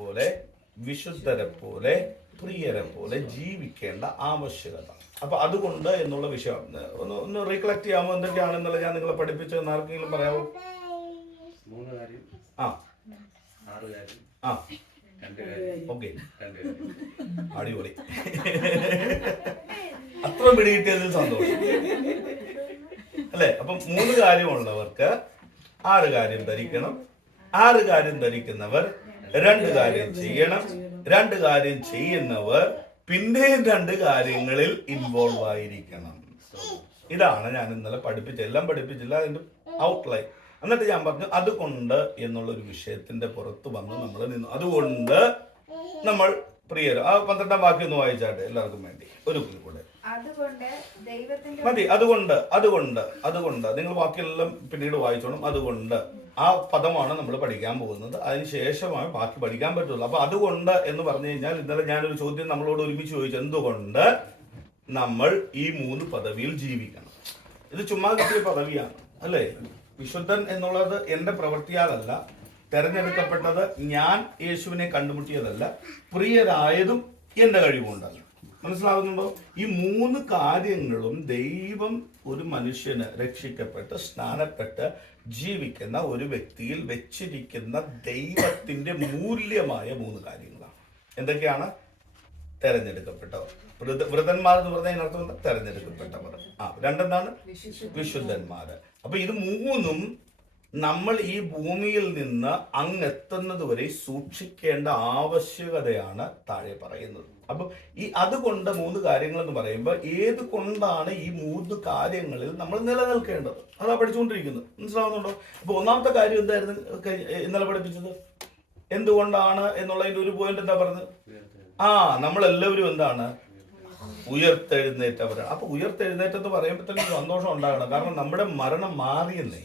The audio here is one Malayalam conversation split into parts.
പോലെ, വിശുദ്ധരെ പോലെ, പ്രിയരെ പോലെ ജീവിക്കേണ്ട ആവശ്യകത. അപ്പൊ അതുകൊണ്ട് എന്നുള്ള വിഷയം ഒന്ന് റീകളക്ട് ചെയ്യാമോ? എന്തൊക്കെയാണെന്നുള്ളത് ഞാൻ നിങ്ങളെ പഠിപ്പിച്ചതെന്ന് ആർക്കെങ്കിലും പറയാമോ? 3 കാര്യം, ആ 6 കാര്യം, ആ 2 കാര്യം, ഓക്കെ, 2 കാര്യം. അടിപൊളി. അത്ര പിടികിട്ടിയതിൽ സന്തോഷം അല്ലെ? അപ്പം 3 കാര്യമുള്ളവർക്ക് 6 കാര്യം ധരിക്കണം. 6 കാര്യം ധരിക്കുന്നവർ 2 കാര്യം ചെയ്യണം. 2 കാര്യം ചെയ്യുന്നവർ പിന്നെയും 2 കാര്യങ്ങളിൽ ഇൻവോൾവ് ആയിരിക്കണം. ഇതാണ് ഞാൻ ഇന്നലെ പഠിപ്പിച്ചത്. എല്ലാം പഠിപ്പിച്ചില്ല, അതിന്റെ ഔട്ട്ലൈൻ. എന്നിട്ട് ഞാൻ പറഞ്ഞു അതുകൊണ്ട് എന്നുള്ളൊരു വിഷയത്തിന്റെ പുറത്ത് വന്ന് നമ്മൾ നിന്നു. അതുകൊണ്ട് നമ്മൾ പ്രിയരോ, ആ 12-ാം വാക്യം ഒന്ന് വായിച്ചാട്ടെ എല്ലാവർക്കും വേണ്ടി ഒരു കൂടെ. മതി. അതുകൊണ്ട് നിങ്ങൾ വാക്കിയെല്ലാം പിന്നീട് വായിച്ചോണം. അതുകൊണ്ട് ആ പദമാണ് നമ്മൾ പഠിക്കാൻ പോകുന്നത്. അതിന് ശേഷമാണ് ബാക്കി പഠിക്കാൻ പറ്റുള്ളൂ. അപ്പൊ അതുകൊണ്ട് എന്ന് പറഞ്ഞു കഴിഞ്ഞാൽ, ഇന്നലെ ഞാനൊരു ചോദ്യം നമ്മളോട് ഒരുമിച്ച് ചോദിച്ചു, എന്തുകൊണ്ട് നമ്മൾ ഈ 3 പദവിയിൽ ജീവിക്കണം? ഇത് ചുമ്മാ കിട്ടിയ പദവിയാണ് അല്ലേ? വിശുദ്ധൻ എന്നുള്ളത് എൻ്റെ പ്രവൃത്തിയാലല്ല, തെരഞ്ഞെടുക്കപ്പെട്ടത് ഞാൻ യേശുവിനെ കണ്ടുമുട്ടിയതല്ല, പ്രിയരായതും എൻ്റെ കഴിവുകൊണ്ടല്ല. മനസ്സിലാകുന്നുണ്ടോ? ഈ 3 കാര്യങ്ങളും ദൈവം ഒരു മനുഷ്യന് രക്ഷിക്കപ്പെട്ട് സ്നാനപ്പെട്ട് ജീവിക്കുന്ന ഒരു വ്യക്തിയിൽ വെച്ചിരിക്കുന്ന ദൈവത്തിന്റെ മൂല്യമായ 3 കാര്യങ്ങളാണ്. എന്തൊക്കെയാണ്? തെരഞ്ഞെടുക്കപ്പെട്ടവർ. വൃതന്മാർ എന്ന് പറഞ്ഞതിനർത്ഥം തെരഞ്ഞെടുക്കപ്പെട്ടവർ. 2 എന്താണ്? വിശുദ്ധന്മാര്. അപ്പൊ ഇത് 3ഉം നമ്മൾ ഈ ഭൂമിയിൽ നിന്ന് അങ്ങെത്തുന്നത് വരെ സൂക്ഷിക്കേണ്ട ആവശ്യകതയാണ് താഴെ പറയുന്നത്. അപ്പൊ അതുകൊണ്ട് 3 കാര്യങ്ങൾ എന്ന് പറയുമ്പോൾ ഏത് കൊണ്ടാണ് ഈ 3 കാര്യങ്ങളിൽ നമ്മൾ നിലനിൽക്കേണ്ടത്? അതാ പഠിച്ചുകൊണ്ടിരിക്കുന്നത്. മനസ്സിലാവുന്നുണ്ടോ? അപ്പൊ 1ാമത്തെ കാര്യം എന്തായിരുന്നു ഇന്നലെ പഠിപ്പിച്ചത്? എന്തുകൊണ്ടാണ് എന്നുള്ളതിന്റെ ഒരു പോയിന്റ് എന്താ പറഞ്ഞത്? നമ്മളെല്ലാവരും എന്താണ്? ഉയർത്തെഴുന്നേറ്റവരാണ്. അപ്പൊ ഉയർത്തെഴുന്നേറ്റെന്ന് പറയുമ്പോൾ തന്നെ സന്തോഷം ഉണ്ടാകണം. കാരണം നമ്മുടെ മരണം മാറിയെന്നേ,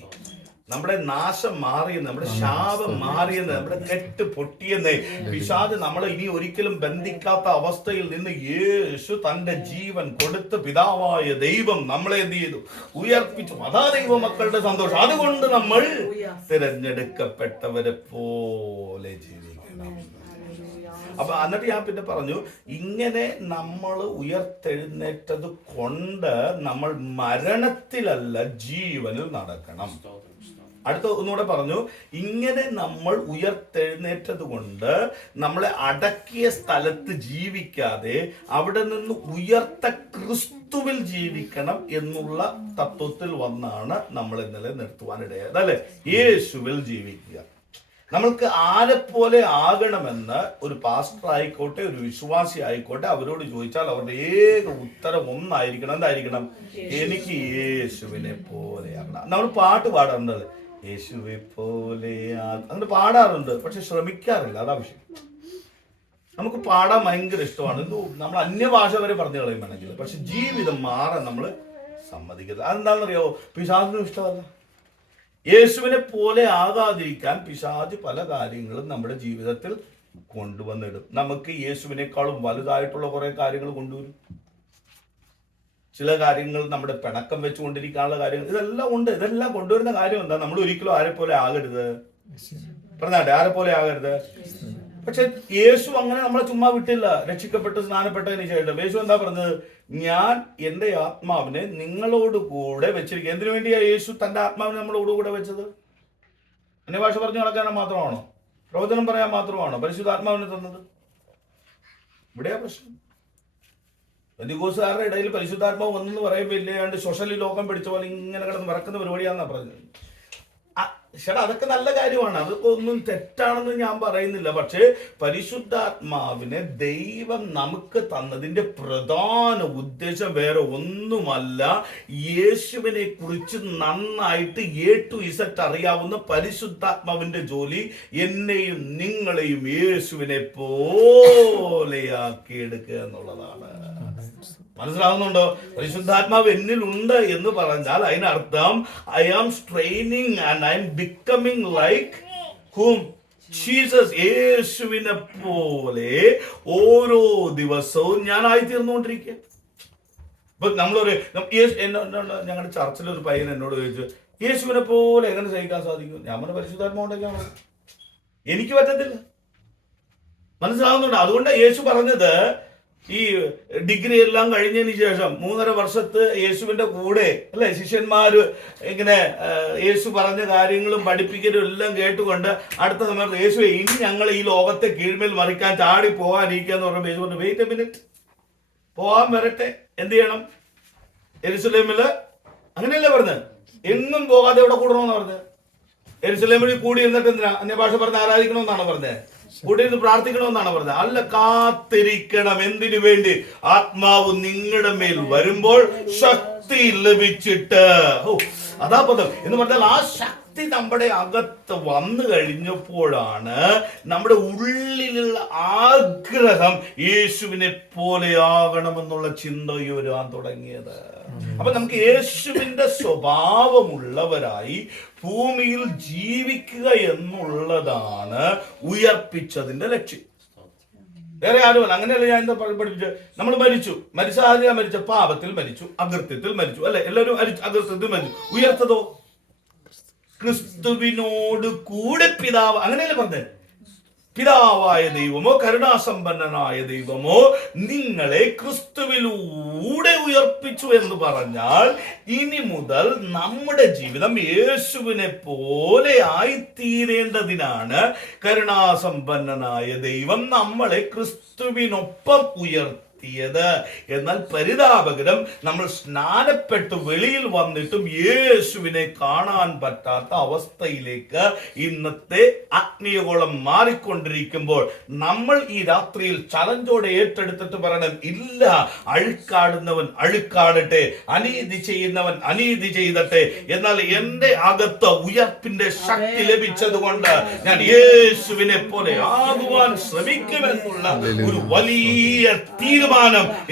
നമ്മുടെ നാശം മാറിയെന്ന്, നമ്മുടെ ശാപം മാറിയെന്ന്, നമ്മുടെ കെട്ട് പൊട്ടിയെന്ന്, പിശാച് നമ്മളെ ഇനി ഒരിക്കലും ബന്ധിക്കാത്ത അവസ്ഥയിൽ നിന്ന് യേശു തന്റെ ജീവൻ കൊടുത്ത് പിതാവായ ദൈവം നമ്മളെ എന്ത് ചെയ്തു? ഉയർപ്പിച്ചു. അതാ ദൈവ മക്കളുടെ സന്തോഷം. അതുകൊണ്ട് നമ്മൾ തിരഞ്ഞെടുക്കപ്പെട്ടവരെ പോലെ ജീവിക്കണം. അപ്പൊ എന്നിട്ട് ഞാൻ പിന്നെ പറഞ്ഞു, ഇങ്ങനെ നമ്മൾ ഉയർത്തെഴുന്നേറ്റത് കൊണ്ട് നമ്മൾ മരണത്തിലല്ല ജീവനിൽ നടക്കണം. അടുത്ത ഒന്നുകൂടെ പറഞ്ഞു, ഇങ്ങനെ നമ്മൾ ഉയർത്തെഴുന്നേറ്റത് കൊണ്ട് നമ്മളെ അടക്കിയ സ്ഥലത്ത് ജീവിക്കാതെ അവിടെ നിന്ന് ഉയർത്ത ക്രിസ്തുവിൽ ജീവിക്കണം എന്നുള്ള തത്വത്തിൽ വന്നാണ് നമ്മൾ ഇന്നലെ നിർത്തുവാനിടയായത് അല്ലെ? യേശുവിൽ ജീവിക്കുക. നമ്മൾക്ക് ആരെപ്പോലെ ആകണമെന്ന് ഒരു പാസ്റ്റർ ആയിക്കോട്ടെ, ഒരു വിശ്വാസി ആയിക്കോട്ടെ, അവരോട് ചോദിച്ചാൽ അവരുടെ ഏക ഉത്തരം ഒന്നായിരിക്കണം. എന്തായിരിക്കണം? എനിക്ക് യേശുവിനെ പോലെ ആകണം. നമ്മൾ പാട്ട് പാടാറുണ്ടല്ലേ, യേശുവെ പോലെ അങ്ങനെ പാടാറുണ്ട്, പക്ഷെ ശ്രമിക്കാറില്ല. അതാ വിഷയം. നമുക്ക് പാടാൻ ഭയങ്കര ഇഷ്ടമാണ്, നമ്മൾ അന്യഭാഷ വരെ പറഞ്ഞു കളയും വേണമെങ്കിൽ, പക്ഷെ ജീവിതം മാറാൻ നമ്മൾ സമ്മതിക്കരുത്. അതെന്താണെന്നറിയാവോ? പിശാചിനും ഇഷ്ടമല്ല. യേശുവിനെ പോലെ ആകാതിരിക്കാൻ പിശാച് പല കാര്യങ്ങളും നമ്മുടെ ജീവിതത്തിൽ കൊണ്ടുവന്നിടും. നമുക്ക് യേശുവിനേക്കാളും വലുതായിട്ടുള്ള കുറെ കാര്യങ്ങൾ കൊണ്ടുവരും. ചില കാര്യങ്ങൾ നമ്മുടെ പിണക്കം വെച്ചുകൊണ്ടിരിക്കാനുള്ള കാര്യങ്ങൾ, ഇതെല്ലാം ഉണ്ട്. ഇതെല്ലാം കൊണ്ടുവരുന്ന കാര്യം എന്താ? നമ്മൾ ഒരിക്കലും ആരെ പോലെ ആകരുത്. പറഞ്ഞാട്ടെ, ആരെ പോലെ ആകരുത്. പക്ഷെ യേശു അങ്ങനെ നമ്മളെ ചുമ്മാ വിട്ടില്ല. രക്ഷിക്കപ്പെട്ട് സ്നാനപ്പെട്ടതിന് ശേഷം യേശു എന്താ പറഞ്ഞത്? ഞാൻ എൻ്റെ ആത്മാവിനെ നിങ്ങളോട് കൂടെ വെച്ചിരിക്കുക. എന്തിനു വേണ്ടിയാ യേശു തന്റെ ആത്മാവിനെ നമ്മളോടുകൂടെ വെച്ചത്? അന്യഭാഷ പറഞ്ഞു നടക്കാൻ മാത്രമാണോ? പ്രവചനം പറയാൻ മാത്രമാണോ പരിശുദ്ധാത്മാവിനെ തന്നത്? ഇവിടെയാ പ്രശ്നം. പെന്തിക്കോസ്തുകാരുടെ ഇടയിൽ പരിശുദ്ധാത്മാവ് വന്നെന്ന് പറയുമ്പോൾ ഇല്ലാണ്ട് സോഷ്യലി ലോകം പിടിച്ച പോലെ ഇങ്ങനെ കിടന്ന് വിറക്കുന്ന പരിപാടിയാണെന്നാ പറഞ്ഞത്. ചേട്ടാ, അതൊക്കെ നല്ല കാര്യമാണ്, അതൊക്കെ ഒന്നും തെറ്റാണെന്ന് ഞാൻ പറയുന്നില്ല. പക്ഷേ പരിശുദ്ധാത്മാവിനെ ദൈവം നമുക്ക് തന്നതിന്റെ പ്രധാന ഉദ്ദേശം വേറെ ഒന്നുമല്ല. യേശുവിനെ കുറിച്ച് നന്നായിട്ട് A to Z അറിയാവുന്ന പരിശുദ്ധാത്മാവിന്റെ ജോലി എന്നെയും നിങ്ങളെയും യേശുവിനെ പോലെയാക്കി എടുക്കുക എന്നുള്ളതാണ്. മനസ്സിലാവുന്നുണ്ടോ? പരിശുദ്ധാത്മാവ് എന്നിലുണ്ട് എന്ന് പറഞ്ഞാൽ അതിനർത്ഥം I am straining and I am becoming like whom? Jesus. യേശുവിനെ പോലെ ഓരോ ദിവസവും ഞാൻ ആയിത്തീർന്നുകൊണ്ടിരിക്കുക. ഇപ്പൊ നമ്മളൊരു ഞങ്ങളുടെ ചർച്ചിലൊരു പയ്യൻ എന്നോട് ചോദിച്ചു, യേശുവിനെ പോലെ എങ്ങനെ സഹിക്കാൻ സാധിക്കും? ഞാൻ പറഞ്ഞ പരിശുദ്ധാത്മാവുണ്ടെങ്കിൽ എനിക്ക് പറ്റത്തില്ല. മനസ്സിലാവുന്നുണ്ട്. അതുകൊണ്ട് യേശു പറഞ്ഞത്, ഈ ഡിഗ്രി എല്ലാം കഴിഞ്ഞതിന് ശേഷം 3.5 വർഷത്ത് യേശുവിന്റെ കൂടെ അല്ലെ ശിഷ്യന്മാര് ഇങ്ങനെ യേശു പറഞ്ഞ കാര്യങ്ങളും പഠിപ്പിക്കലും എല്ലാം കേട്ടുകൊണ്ട് അടുത്ത സമയത്ത് യേശു ഇനി ഞങ്ങൾ ഈ ലോകത്തെ കീഴ്മേൽ മറിക്കാൻ ചാടി പോകാനിരിക്കുക എന്ന് പറയുമ്പോൾ യേശു പറഞ്ഞു, വെയിറ്റ് എ മിനിറ്റ്, പോകാൻ വരട്ടെ. എന്ത് ചെയ്യണം? യെരുശലേമില് അങ്ങനെയല്ലേ പറഞ്ഞത്, എങ്ങും പോകാതെ ഇവിടെ കൂടണമെന്ന് പറഞ്ഞത്. യെരുശലേമിൽ കൂടി ഇരുന്നിട്ട് എന്തിനാ അന്യഭാഷ പറഞ്ഞ് ആരാധിക്കണമെന്നാണ് പറഞ്ഞത്? കൂടി ഇരുന്ന് പ്രാർത്ഥിക്കണമെന്നാണ് പറഞ്ഞത്? അല്ല, കാത്തിരിക്കണം. എന്തിനു വേണ്ടി? ആത്മാവ് നിങ്ങളുടെ മേൽ വരുമ്പോൾ ശക്തി ലഭിച്ചിട്ട്. അതാ പദം എന്ന് പറഞ്ഞാൽ ആ ശക്തി നമ്മുടെ അകത്ത് വന്നു കഴിഞ്ഞപ്പോഴാണ് നമ്മുടെ ഉള്ളിലുള്ള ആഗ്രഹം യേശുവിനെ പോലെയാകണമെന്നുള്ള ചിന്ത വരാൻ തുടങ്ങിയത്. അപ്പൊ നമുക്ക് യേശുവിന്റെ സ്വഭാവമുള്ളവരായി ഭൂമിയിൽ ജീവിക്കുക എന്നുള്ളതാണ് ഉയർപ്പിച്ചതിന്റെ ലക്ഷ്യം. വേറെ ആരുമല്ല. അങ്ങനെയല്ല ഞാൻ എന്താ പഠിപ്പിച്ചത്? നമ്മൾ മരിച്ച ആരെയാ മരിച്ച? പാപത്തിൽ മരിച്ചു, അകൃത്യത്തിൽ മരിച്ചു, അല്ലെ? എല്ലാവരും അകൃത്യത്തിൽ മരിച്ചു. ഉയർത്തതോ? ക്രിസ്തുവിനോട് കൂടെ പിതാവ്, അങ്ങനെയല്ലേ പറഞ്ഞത്? പിതാവായ ദൈവമോ കരുണാസമ്പന്നനായ ദൈവമോ നിങ്ങളെ ക്രിസ്തുവിലൂടെ ഉയർപ്പിച്ചു എന്ന് പറഞ്ഞാൽ ഇനി മുതൽ നമ്മുടെ ജീവിതം യേശുവിനെ പോലെ ആയിത്തീരേണ്ടതിനാണ് കരുണാസമ്പന്നനായ ദൈവം നമ്മളെ ക്രിസ്തുവിനൊപ്പം ഉയർത്തിയത്. എന്നാൽ പരിതാപകരം നമ്മൾ സ്നാനപ്പെട്ട് വെളിയിൽ വന്നിട്ടും യേശുവിനെ കാണാൻ പറ്റാത്ത അവസ്ഥയിലേക്ക് ഇന്നത്തെ ആത്മീയഗോളം മാറിക്കൊണ്ടിരിക്കുമ്പോൾ നമ്മൾ ഈ രാത്രിയിൽ ചലഞ്ചോടെ ഏറ്റെടുത്തിട്ട് പറയണം, ഇല്ല, അഴുക്കാടുന്നവൻ അഴുക്കാടട്ടെ, അനീതി ചെയ്യുന്നവൻ അനീതി ചെയ്തട്ടെ, എന്നാൽ എന്റെ അകത്ത് ഉയർപ്പിന്റെ ശക്തി ലഭിച്ചത് കൊണ്ട് ഞാൻ യേശുവിനെ പോലെ ആകുവാൻ ശ്രമിക്കുമെന്നുള്ള ഒരു വലിയ തീരുമാനം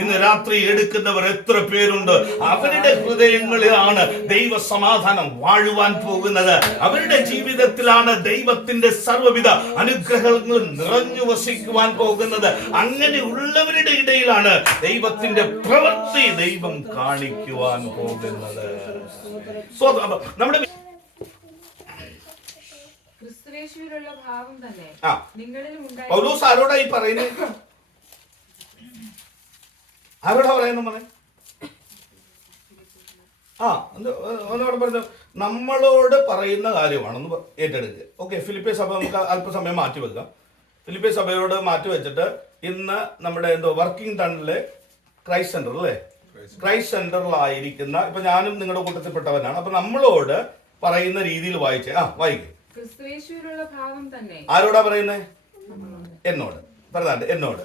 ഇന്ന് രാത്രി എടുക്കുന്നവർ എത്ര പേരുണ്ട്? അവരുടെ ഹൃദയങ്ങളിലാണ് ദൈവ സമാധാനം വാഴുവാൻ പോകുന്നത്. അവരുടെ ജീവിതത്തിലാണ് ദൈവത്തിന്റെ സർവ്വവിധ അനുഗ്രഹങ്ങളും നിറഞ്ഞു വസിക്കുവാൻ പോകുന്നത്. അങ്ങനെയുള്ളവരുടെ ഇടയിലാണ് ദൈവത്തിന്റെ പ്രവൃത്തി ദൈവം കാണിക്കുവാൻ പോകുന്നത്. നമ്മുടെ ക്രിസ്തുയേശുവിലുള്ള ഭാവം തന്നെ നിങ്ങളിൽ ഉണ്ടായി. പൗലോസ് ആരോടാ ഈ പറയുന്നത്? ആരോടാ പറയുന്നു മോനെ? ഒന്നോട് പറഞ്ഞു, നമ്മളോട് പറയുന്ന കാര്യമാണെന്ന് ഏറ്റെടുക്കുക. ഓക്കെ, ഫിലിപ്പിയ സഭ നമുക്ക് അല്പസമയം മാറ്റി വെക്കാം. ഫിലിപ്പിയ സഭയോട് മാറ്റി വെച്ചിട്ട് ഇന്ന് നമ്മുടെ വർക്കിംഗ് ടണ്ണിലെ ക്രൈസ്റ്റ് സെന്റർ അല്ലേ, ക്രൈസ്റ്റ് സെന്ററിലായിരിക്കുന്ന ഇപ്പൊ ഞാനും നിങ്ങളുടെ കൂട്ടത്തിൽപ്പെട്ടവനാണ്. അപ്പൊ നമ്മളോട് പറയുന്ന രീതിയിൽ വായിച്ചേ. വായിക്കും. ക്രിസ്തുയേശുവിലുള്ള ഭാവം തന്നെ. ആരോടാ പറയുന്നേ? എന്നോട്. പറഞ്ഞാണ്ട് എന്നോട്.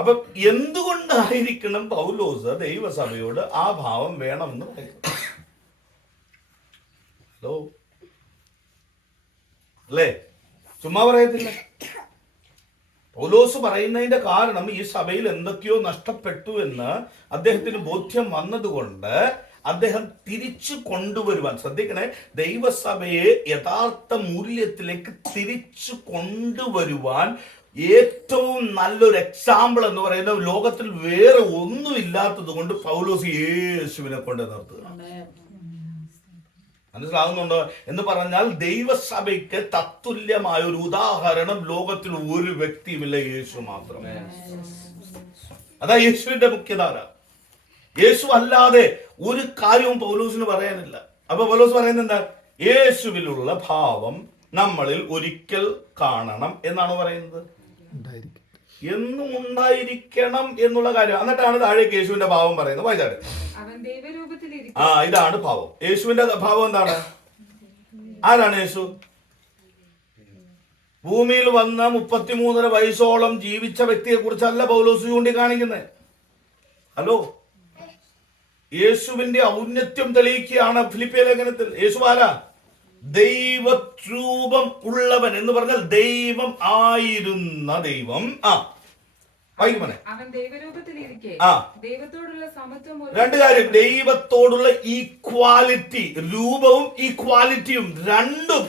അപ്പൊ എന്തുകൊണ്ടായിരിക്കണം പൗലോസ് ദൈവസഭയോട് ആ ഭാവം വേണമെന്ന് പറയുന്നത്? ഹലോ, അല്ലേ? ചുമ്മാ പറയത്തില്ല. പൗലോസ് പറയുന്നതിന്റെ കാരണം ഈ സഭയിൽ എന്തൊക്കെയോ നഷ്ടപ്പെട്ടു എന്ന് അദ്ദേഹത്തിന് ബോധ്യം വന്നതുകൊണ്ട് അദ്ദേഹം തിരിച്ചു കൊണ്ടുവരുവാൻ, ശ്രദ്ധിക്കണേ, ദൈവസഭയെ യഥാർത്ഥ മൂല്യത്തിലേക്ക് തിരിച്ചു കൊണ്ടുവരുവാൻ ഏറ്റവും നല്ലൊരു എക്സാമ്പിൾ എന്ന് പറയുന്നത് ലോകത്തിൽ വേറെ ഒന്നും ഇല്ലാത്തത് കൊണ്ട് പൗലോസ് യേശുവിനെ കൊണ്ട് നിർത്തുക. മനസ്സിലാകുന്നുണ്ടോ? എന്ന് പറഞ്ഞാൽ ദൈവസഭയ്ക്ക് തത്തുല്യമായ ഒരു ഉദാഹരണം ലോകത്തിൽ ഒരു വ്യക്തിയുമില്ല, യേശു മാത്രമേ. അതാ യേശുവിന്റെ മുഖ്യധാര. യേശു അല്ലാതെ ഒരു കാര്യവും പൗലോസിന് പറയാനില്ല. അപ്പൊ പൗലോസ് പറയുന്നത് എന്താ? യേശുവിലുള്ള ഭാവം നമ്മളിൽ ഒരിക്കൽ കാണണം എന്നാണ് പറയുന്നത്. എന്നും ഉണ്ടായിരിക്കണം എന്നുള്ള കാര്യം. എന്നിട്ടാണ് താഴേക്ക് യേശുവിന്റെ ഭാവം പറയുന്നത്. വായിച്ചാട്ടെ. ഇതാണ് ഭാവം. യേശുവിന്റെ ഭാവം എന്താണ്? ആരാണ് യേശു? ഭൂമിയിൽ വന്ന 33.5 വയസ്സോളം ജീവിച്ച വ്യക്തിയെ കുറിച്ചല്ല പൗലോസ് ചൂണ്ടിക്കാണിക്കുന്നത്. ഹലോ, യേശുവിന്റെ ഔന്നത്യം തെളിയിക്കുകയാണ് ഫിലിപ്പിയ ലേഖനത്തിൽ. യേശു ആരാ? ദൈവരൂപം ഉള്ളവൻ എന്ന് പറഞ്ഞാൽ ദൈവം ആയിരുന്ന ദൈവം. രണ്ട് കാര്യം. ദൈവത്തോടുള്ള ഈക്വാലിറ്റി, രൂപവും ഈക്വാലിറ്റിയും രണ്ടും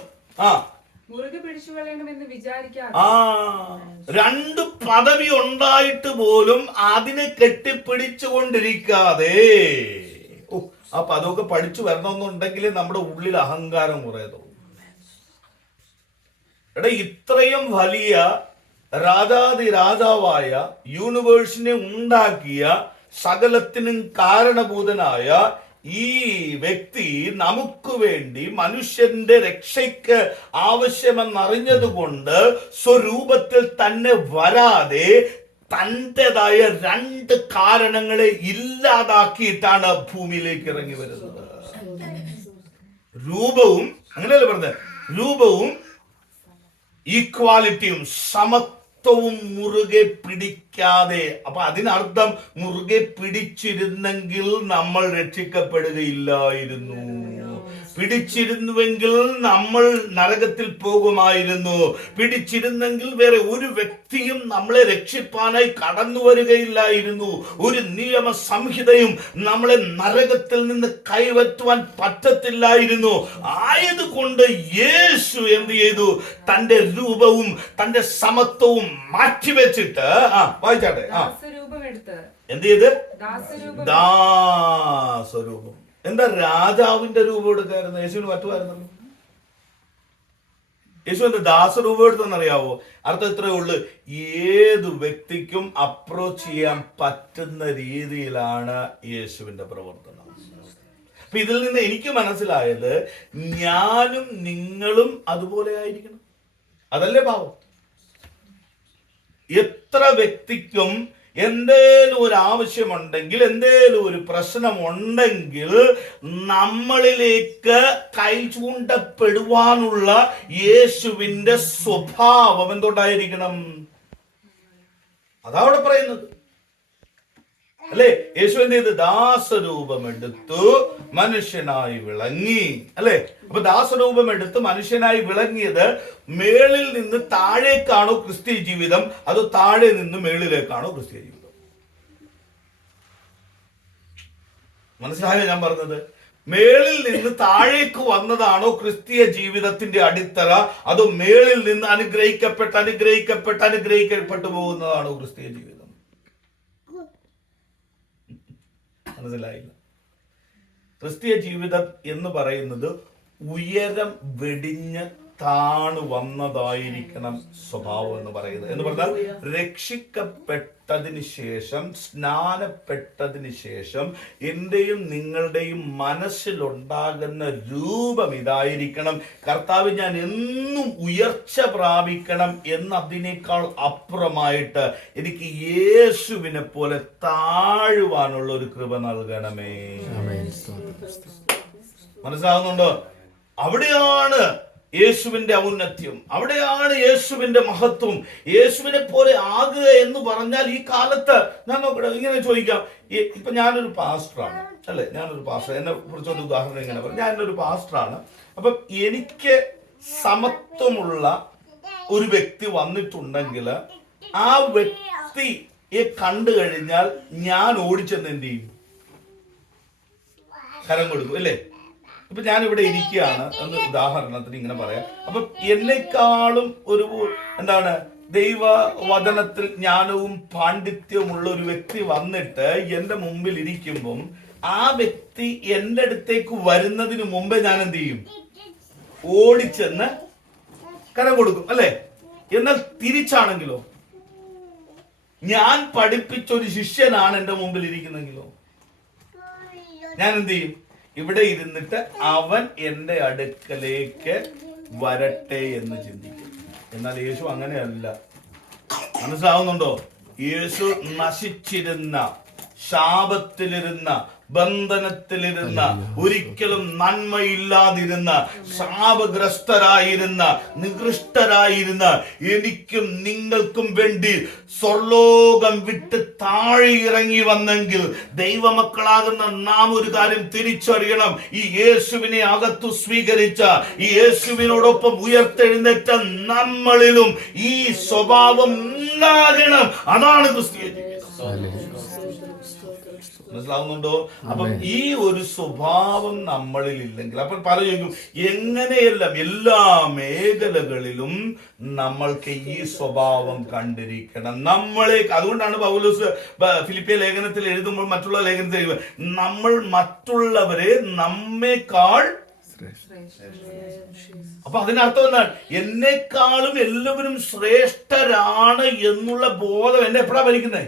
രണ്ട് പദവി ഉണ്ടായിട്ട് പോലും അതിനെ കെട്ടിപ്പിടിച്ചുകൊണ്ടിരിക്കാതെ, ആ പദമൊക്കെ പഠിച്ചു വരണമെന്നുണ്ടെങ്കിൽ നമ്മുടെ ഉള്ളിൽ അഹങ്കാരം കുറേ തോന്നും. ഇത്രയും വലിയ രാജാതി രാജാവായ യൂണിവേഴ്സിനെ ഉണ്ടാക്കിയ സകലത്തിനും കാരണഭൂതനായ ഈ വ്യക്തി നമുക്ക് വേണ്ടി മനുഷ്യന്റെ രക്ഷയ്ക്ക് ആവശ്യമെന്നറിഞ്ഞതുകൊണ്ട് സ്വരൂപത്തിൽ തന്നെ വരാതെ തൻ്റെതായ 2 കാരണങ്ങളെ ഇല്ലാതാക്കിയിട്ടാണ് ഭൂമിയിലേക്ക് ഇറങ്ങി വരുന്നത്. രൂപവും, അങ്ങനെയല്ലേ പറഞ്ഞത്, രൂപവും ഈക്വാലിറ്റിയും സമത്വവും മുറുകെ പിടിക്കാതെ. അപ്പൊ അതിനർത്ഥം മുറുകെ പിടിച്ചിരുന്നെങ്കിൽ നമ്മൾ രക്ഷിക്കപ്പെടുകയില്ലായിരുന്നു. പിടിച്ചിരുന്നുവെങ്കിൽ നമ്മൾ നരകത്തിൽ പോകുമായിരുന്നു. പിടിച്ചിരുന്നെങ്കിൽ വേറെ ഒരു വ്യക്തിയും നമ്മളെ രക്ഷിപ്പാനായി കടന്നു വരികയില്ലായിരുന്നു. ഒരു നിയമ സംഹിതയും നമ്മളെ നരകത്തിൽ നിന്ന് കൈവറ്റുവാൻ പറ്റത്തില്ലായിരുന്നു. ആയതുകൊണ്ട് യേശു എന്ത് ചെയ്തു? തന്റെ രൂപവും തന്റെ സമത്വവും മാറ്റിവെച്ചിട്ട് വായിച്ചാട്ടെ, എന്ത് ചെയ്ത്? ദാസരൂപം. എന്താ രാജാവിന്റെ രൂപം എടുക്കായിരുന്നു? യേശുവിന് പറ്റുമായിരുന്നല്ലോ. യേശു എന്താ ദാസരൂപം എടുത്തെന്നറിയാവോ? അർത്ഥം ഇത്രയേ ഉള്ളൂ, ഏത് വ്യക്തിക്കും അപ്രോച്ച് ചെയ്യാൻ പറ്റുന്ന രീതിയിലാണ് യേശുവിന്റെ പ്രവർത്തനം. അപ്പൊ ഇതിൽ നിന്ന് എനിക്ക് മനസ്സിലായത്, ഞാനും നിങ്ങളും അതുപോലെ ആയിരിക്കണം. അതല്ലേ ഭാവം. എത്ര വ്യക്തിക്കും എന്തേലും ഒരു ആവശ്യമുണ്ടെങ്കിൽ, എന്തേലും ഒരു പ്രശ്നമുണ്ടെങ്കിൽ നമ്മളിലേക്ക് കൈ ചൂണ്ടപ്പെടുവാനുള്ള യേശുവിന്റെ സ്വഭാവം എന്തുകൊണ്ടായിരിക്കണം? അതാ അവിടെ പറയുന്നത് അല്ലേ? യേശു എന്ത് ചെയ്ത്? ദാസരൂപം എടുത്തു മനുഷ്യനായി വിളങ്ങി, അല്ലെ? അപ്പൊ ദാസരൂപം എടുത്ത് മനുഷ്യനായി വിളങ്ങിയത് മേളിൽ നിന്ന് താഴേക്കാണോ ക്രിസ്തീയ ജീവിതം, അതോ താഴെ നിന്ന് മേളിലേക്കാണോ ക്രിസ്തീയ ജീവിതം? മനസ്സിലായോ ഞാൻ പറഞ്ഞത്? മേളിൽ നിന്ന് താഴേക്ക് വന്നതാണോ ക്രിസ്തീയ ജീവിതത്തിന്റെ അടിത്തറ, അതോ മേളിൽ നിന്ന് അനുഗ്രഹിക്കപ്പെട്ടു പോകുന്നതാണോ ക്രിസ്തീയ ജീവിതം? മനസ്സിലായില്ല. ക്രിസ്തീയ ജീവിതം എന്ന് പറയുന്നത് ഉയരം വെടിഞ്ഞ് താണു വന്നതായിരിക്കണം സ്വഭാവം എന്ന് പറയുന്നത്. എന്ന് പറഞ്ഞാൽ രക്ഷിക്കപ്പെട്ടതിന് ശേഷം, സ്നാനപ്പെട്ടതിന് ശേഷം എന്റെയും നിങ്ങളുടെയും മനസ്സിലുണ്ടാകുന്ന രൂപം ഇതായിരിക്കണം. കർത്താവ്, ഞാൻ എന്നും ഉയർച്ച പ്രാപിക്കണം എന്നതിനേക്കാൾ അപ്പുറമായിട്ട് എനിക്ക് യേശുവിനെ പോലെ താഴുവാനുള്ള ഒരു കൃപ നൽകണമേ. മനസ്സിലാവുന്നുണ്ടോ? അവിടെയാണ് യേശുവിന്റെ ഔന്നത്യം, അവിടെയാണ് യേശുവിന്റെ മഹത്വം. യേശുവിനെ പോലെ ആകുക എന്ന് പറഞ്ഞാൽ ഈ കാലത്ത് ഞാൻ ഇങ്ങനെ ചോദിക്കാം, ഇപ്പൊ ഞാനൊരു പാസ്റ്ററാണ്, അല്ലെ? ഞാനൊരു പാസ്റ്റർ, എന്നെ കുറിച്ചൊരു ഉദാഹരണം ഇങ്ങനെ പറയാം. ഞാനൊരു പാസ്റ്ററാണ്. അപ്പം എനിക്ക് സമത്വമുള്ള ഒരു വ്യക്തി വന്നിട്ടുണ്ടെങ്കിൽ ആ വ്യക്തിയെ കണ്ടു കഴിഞ്ഞാൽ ഞാൻ ഓടിച്ചെന്ന് എന്ത് ചെയ്യും? കരം കൊടുക്കും, അല്ലേ? ഇപ്പൊ ഞാനിവിടെ ഇരിക്കുകയാണ് എന്ന് ഉദാഹരണത്തിന് ഇങ്ങനെ പറയാം. അപ്പൊ എന്നെക്കാളും ഒരു ദൈവവചനത്തിൽ ജ്ഞാനവും പാണ്ഡിത്യവുമുള്ള ഒരു വ്യക്തി വന്നിട്ട് എന്റെ മുമ്പിൽ ഇരിക്കുമ്പം ആ വ്യക്തി എന്റെ അടുത്തേക്ക് വരുന്നതിന് മുമ്പേ ഞാൻ എന്ത് ചെയ്യും? ഓടിച്ചെന്ന് കരം കൊടുക്കും, അല്ലെ? എന്നാൽ തിരിച്ചാണെങ്കിലോ, ഞാൻ പഠിപ്പിച്ചൊരു ശിഷ്യനാണ് എന്റെ മുമ്പിൽ ഇരിക്കുന്നെങ്കിലോ, ഞാൻ എന്ത് ചെയ്യും? ഇവിടെ ഇരുന്നിട്ട് അവൻ എന്റെ അടുക്കലേക്ക് വരട്ടെ എന്ന് ചിന്തിക്കും. എന്നാൽ യേശു അങ്ങനെയല്ല. മനസ്സിലാവുന്നുണ്ടോ? യേശു നശിച്ചിരുന്ന, ശാപത്തിലിരുന്ന, ബന്ധനത്തിലിരുന്ന, ഒരിക്കലും നന്മയില്ലാതിരുന്ന, ശാപഗ്രസ്തരായിരുന്ന, നികൃഷ്ടരായിരുന്ന എനിക്കും നിങ്ങൾക്കും വേണ്ടി സ്വർലോകം വിട്ട് താഴെ ഇറങ്ങി വന്നെങ്കിൽ ദൈവമക്കളാകുന്ന നാം ഒരു കാര്യം തിരിച്ചറിയണം. ഈ യേശുവിനെ അകത്തു സ്വീകരിച്ച, ഈ യേശുവിനോടൊപ്പം ഉയർത്തെഴുന്നേറ്റ നമ്മളിലും ഈ സ്വഭാവം ഉണ്ടാകണം. അതാണ് ക്രിസ്തീയ ജീവിതം. മനസ്സിലാവുന്നുണ്ടോ? അപ്പം ഈ ഒരു സ്വഭാവം നമ്മളിൽ ഇല്ലെങ്കിൽ, അപ്പോൾ പറയും എങ്ങനെയെല്ലാം എല്ലാ മേഖലകളിലും നമ്മൾക്ക് ഈ സ്വഭാവം കണ്ടിരിക്കണം. അതുകൊണ്ടാണ് പൗലോസ് ഫിലിപ്പിയ ലേഖനത്തിൽ എഴുതുമ്പോൾ, മറ്റുള്ള ലേഖനത്തിൽ നമ്മൾ മറ്റുള്ളവരെ നമ്മേക്കാൾ അപ്പൊ അതിനർത്ഥം എന്താണ്? എന്നെക്കാളും എല്ലാവരും ശ്രേഷ്ഠരാണ് എന്നുള്ള ബോധം എന്നെ എപ്പോഴാ ഭരിക്കുന്നത്?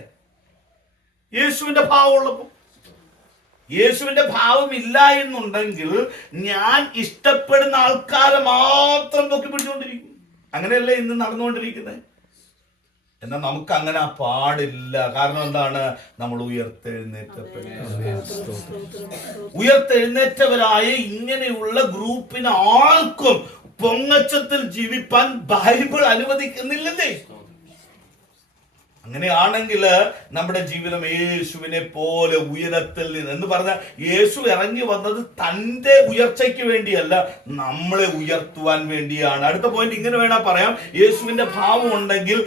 യേശുവിന്റെ ഭാവം ഉള്ളപ്പോ. യേശുവിന്റെ ഭാവം ഇല്ല എന്നുണ്ടെങ്കിൽ ഞാൻ ഇഷ്ടപ്പെടുന്ന ആൾക്കാരെ മാത്രം പൊക്കി പിടിച്ചുകൊണ്ടിരിക്കും. അങ്ങനെയല്ലേ ഇന്ന് നടന്നുകൊണ്ടിരിക്കുന്നത്? എന്നാൽ നമുക്ക് അങ്ങനെ പാടില്ല. കാരണം എന്താണ്? നമ്മൾ ഉയർത്തെഴുന്നേറ്റവരായ ഇങ്ങനെയുള്ള ഗ്രൂപ്പിന് ആർക്കും പൊങ്ങച്ചത്തിൽ ജീവിപ്പാൻ ബൈബിൾ അനുവദിക്കുന്നില്ലേ? അങ്ങനെയാണെങ്കിൽ നമ്മുടെ ജീവിതം യേശുവിനെ പോലെ ഉയരത്തിൽ നിന്ന് എന്ന് പറഞ്ഞാൽ യേശു ഇറങ്ങി വന്നത് തന്റെ ഉയർച്ചയ്ക്ക് വേണ്ടിയല്ല, നമ്മളെ ഉയർത്തുവാൻ വേണ്ടിയാണ്. അടുത്ത പോയിന്റ് ഇങ്ങനെ വേണ പറയാം, യേശുവിന്റെ ഭാവം ഉണ്ടെങ്കിൽ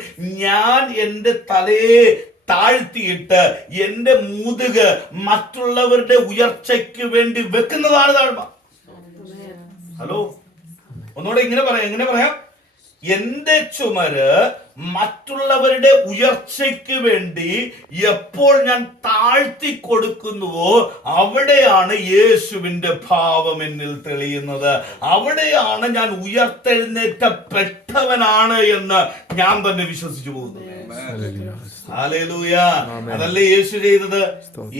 ഞാൻ എൻ്റെ തലയെ താഴ്ത്തിയിട്ട് എൻ്റെ മുതുക് മറ്റുള്ളവരുടെ ഉയർച്ചയ്ക്ക് വേണ്ടി വെക്കുന്നതാണ് താഴ്മ. ഹലോ, ഒന്നുകൂടെ ഇങ്ങനെ പറയാം, എന്റെ ചുമര് മറ്റുള്ളവരുടെ ഉയർച്ചയ്ക്ക് വേണ്ടി എപ്പോൾ ഞാൻ താഴ്ത്തി കൊടുക്കുന്നുവോ അവിടെയാണ് യേശുവിന്റെ ഭാവം എന്നിൽ തെളിയുന്നത്. അവിടെയാണ് ഞാൻ ഉയർത്തെഴുന്നേറ്റപ്പെട്ടവനാണ് എന്ന് ഞാൻ തന്നെ വിശ്വസിച്ചു പോകുന്നു. ഹല്ലേലൂയ. അതല്ലേ യേശു ചെയ്തത്?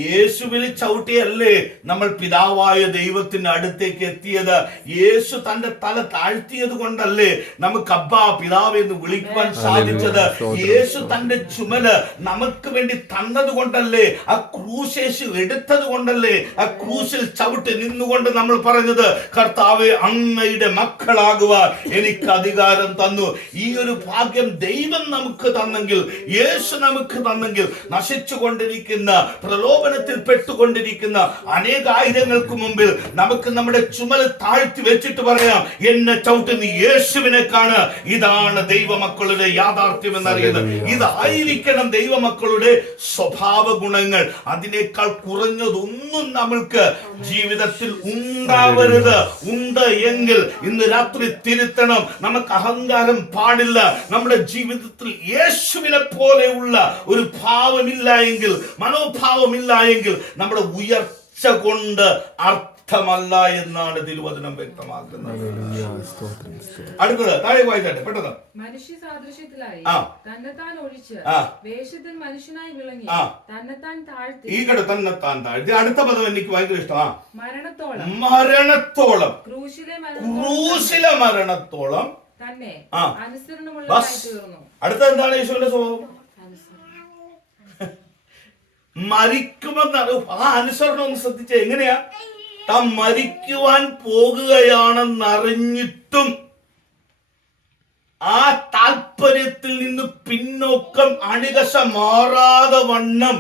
യേശുവിൽ ചവിട്ടിയല്ലേ നമ്മൾ പിതാവായ ദൈവത്തിന്റെ അടുത്തേക്ക് എത്തിയത്? യേശു തന്റെ തല താഴ്ത്തിയത് കൊണ്ടല്ലേ നമുക്ക് അബ്ബാ പിതാവ് എന്ന് വിളിക്കുവാൻ സാധിച്ചത്? യേശു തന്റെ ചുമല് നമുക്ക് വേണ്ടി തന്നത് കൊണ്ടല്ലേ? ആ ക്രൂശ് യേശു എടുത്തത് കൊണ്ടല്ലേ? ആ ക്രൂശിൽ ചവിട്ടി നിന്നുകൊണ്ട് നമ്മൾ പറഞ്ഞത്, കർത്താവേ അങ്ങയുടെ മക്കളാകുവാൻ എനിക്ക് അധികാരം തന്നു. ഈ ഒരു ഭാഗ്യം ദൈവം നമുക്ക് തന്നെങ്കിൽ, യേശു നമുക്ക് തന്നെങ്കിൽ, നശിച്ചുകൊണ്ടിരിക്കുന്ന, പ്രലോഭനത്തിൽ പെട്ടുകൊണ്ടിരിക്കുന്ന അനേകായിരങ്ങൾക്ക് മുമ്പിൽ നമുക്ക് നമ്മുടെ ചുമല് താഴ്ത്തി വെച്ചിട്ട് പറയാം, എന്നെ ചവിട്ടുന്ന യേശുവിനെ കാണ്. ഇതാണ് ദൈവമക്കളുടെ യാഥാർത്ഥ്യം എന്നറിയുന്നത്. ഇതായിരിക്കണം ദൈവമക്കളുടെ സ്വഭാവ ഗുണങ്ങൾ. അതിനേക്കാൾ കുറഞ്ഞതൊന്നും നമ്മൾക്ക് ജീവിതത്തിൽ ഉണ്ടാവരുത്. ഉണ്ട് എങ്കിൽ ഇന്ന് രാത്രി തിരുത്തണം. നമുക്ക് അഹങ്കാരം പാടില്ല. നമ്മുടെ ജീവിതത്തിൽ യേശുവിനെ പോലെയുള്ള ഒരു ഭാവമില്ല എങ്കിൽ, മനോഭാവമില്ല എങ്കിൽ നമ്മുടെ ഉയർച്ച കൊണ്ട് അർത്ഥമല്ല എന്നാണ് തിരുവചനം വ്യക്തമാക്കുന്നത്. അടുത്തത് താഴെ വായിച്ചാട്ടെ പെട്ടെന്ന്. മനുഷ്യ സാദൃശ്യത്തിലായി തന്നെത്താൻ ഒഴിച്ച് വേഷത്തിൽ മനുഷ്യനായി വിളങ്ങി തന്നെത്താൻ താഴ്ത്തി. ഈ കട തന്നെത്താൻ താഴ്ത്തി. അടുത്ത പദം എനിക്ക് ഭയങ്കര ഇഷ്ടമാണ്. മരണത്തോളം ക്രൂശിലെ മരണത്തോളം തന്നെ അനുസരണമുള്ളതായി തീർന്നു. അടുത്ത എന്താണ് യേശുവിന്റെ സ്വഭാവം? മരിക്കുമെന്നാണ്. ആ അനുസരണം ഒന്ന് ശ്രദ്ധിച്ചേ. എങ്ങനെയാ? താൻ മരിക്കുവാൻ പോകുകയാണെന്നറിഞ്ഞിട്ടും ആ താല്പര്യത്തിൽ നിന്ന് പിന്നോക്കം അണികശ മാറാതെ വണ്ണം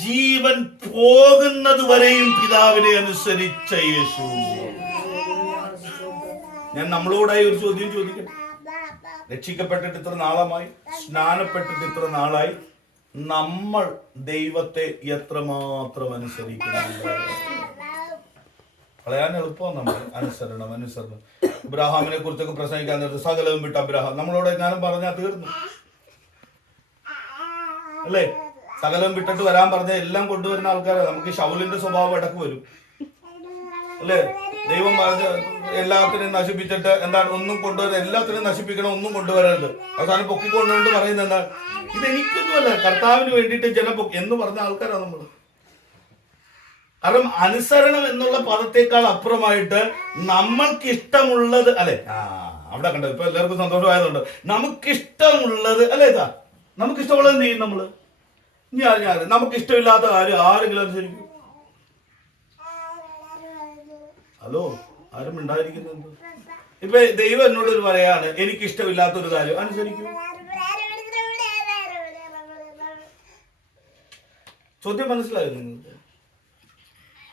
ജീവൻ പോകുന്നത് വരെയും പിതാവിനെ അനുസരിച്ച യേശു. ഞാൻ നമ്മളോടായി ഒരു ചോദ്യം ചോദിക്കട്ടെ. രക്ഷിക്കപ്പെട്ടിട്ട് ഇത്ര നാളായി, സ്നാനപ്പെട്ടിട്ട് ഇത്ര നാളായി, നമ്മൾ ദൈവത്തെ എത്രമാത്രം അനുസരിക്കുന്നുണ്ട്? കളയാൻ എളുപ്പമാണ്. നമ്മൾ അനുസരണം. അബ്രഹാമിനെ കുറിച്ചൊക്കെ പ്രസംഗിക്കാൻ നേരത്തെ സകലവും വിട്ട് അബ്രഹാം, നമ്മളോട് ഞാനും പറഞ്ഞാൽ തീർന്നു അല്ലേ? സകലം വിട്ടിട്ട് വരാൻ പറഞ്ഞ എല്ലാം കൊണ്ടുവരുന്ന ആൾക്കാരെ. നമുക്ക് ശൗലിന്റെ സ്വഭാവം ഇടക്ക് വരും അല്ലേ? ദൈവം പറഞ്ഞ എല്ലാത്തിനെയും നശിപ്പിച്ചിട്ട് എന്താണ് ഒന്നും കൊണ്ടുവരുന്നത്, എല്ലാത്തിനെയും നശിപ്പിക്കണം, ഒന്നും കൊണ്ടുവരരുത്. അവസാനം പൊക്കിക്കൊണ്ടുകൊണ്ട് പറയുന്നത് എന്താണ്? ഇതെനിക്കൊന്നുമല്ല, കർത്താവിന് വേണ്ടിയിട്ട് ജനം എന്ന് പറഞ്ഞ ആൾക്കാരാണ് നമ്മൾ. കാരണം അനുസരണം എന്നുള്ള പദത്തെക്കാൾ അപ്പുറമായിട്ട് നമ്മൾക്ക് ഇഷ്ടമുള്ളത് അല്ലെ? അവിടെ കണ്ടോ, ഇപ്പൊ എല്ലാവർക്കും സന്തോഷമായതുകൊണ്ട് നമുക്കിഷ്ടമുള്ളത് അല്ലേ? നമുക്കിഷ്ടമുള്ളത് എന്ത് ചെയ്യും നമ്മള്? ഞാൻ നമുക്ക് ഇഷ്ടമില്ലാത്ത കാര്യം ആരെങ്കിലും അനുസരിക്കും? ഹലോ, ആരും ഉണ്ടായിരിക്കുന്നുണ്ട്? ഇപ്പൊ ദൈവം എന്നോട് പറയാണ്, എനിക്ക് ഇഷ്ടമില്ലാത്തൊരു കാര്യം അനുസരിക്കും? ചോദ്യം മനസ്സിലായോ നിങ്ങൾക്ക്?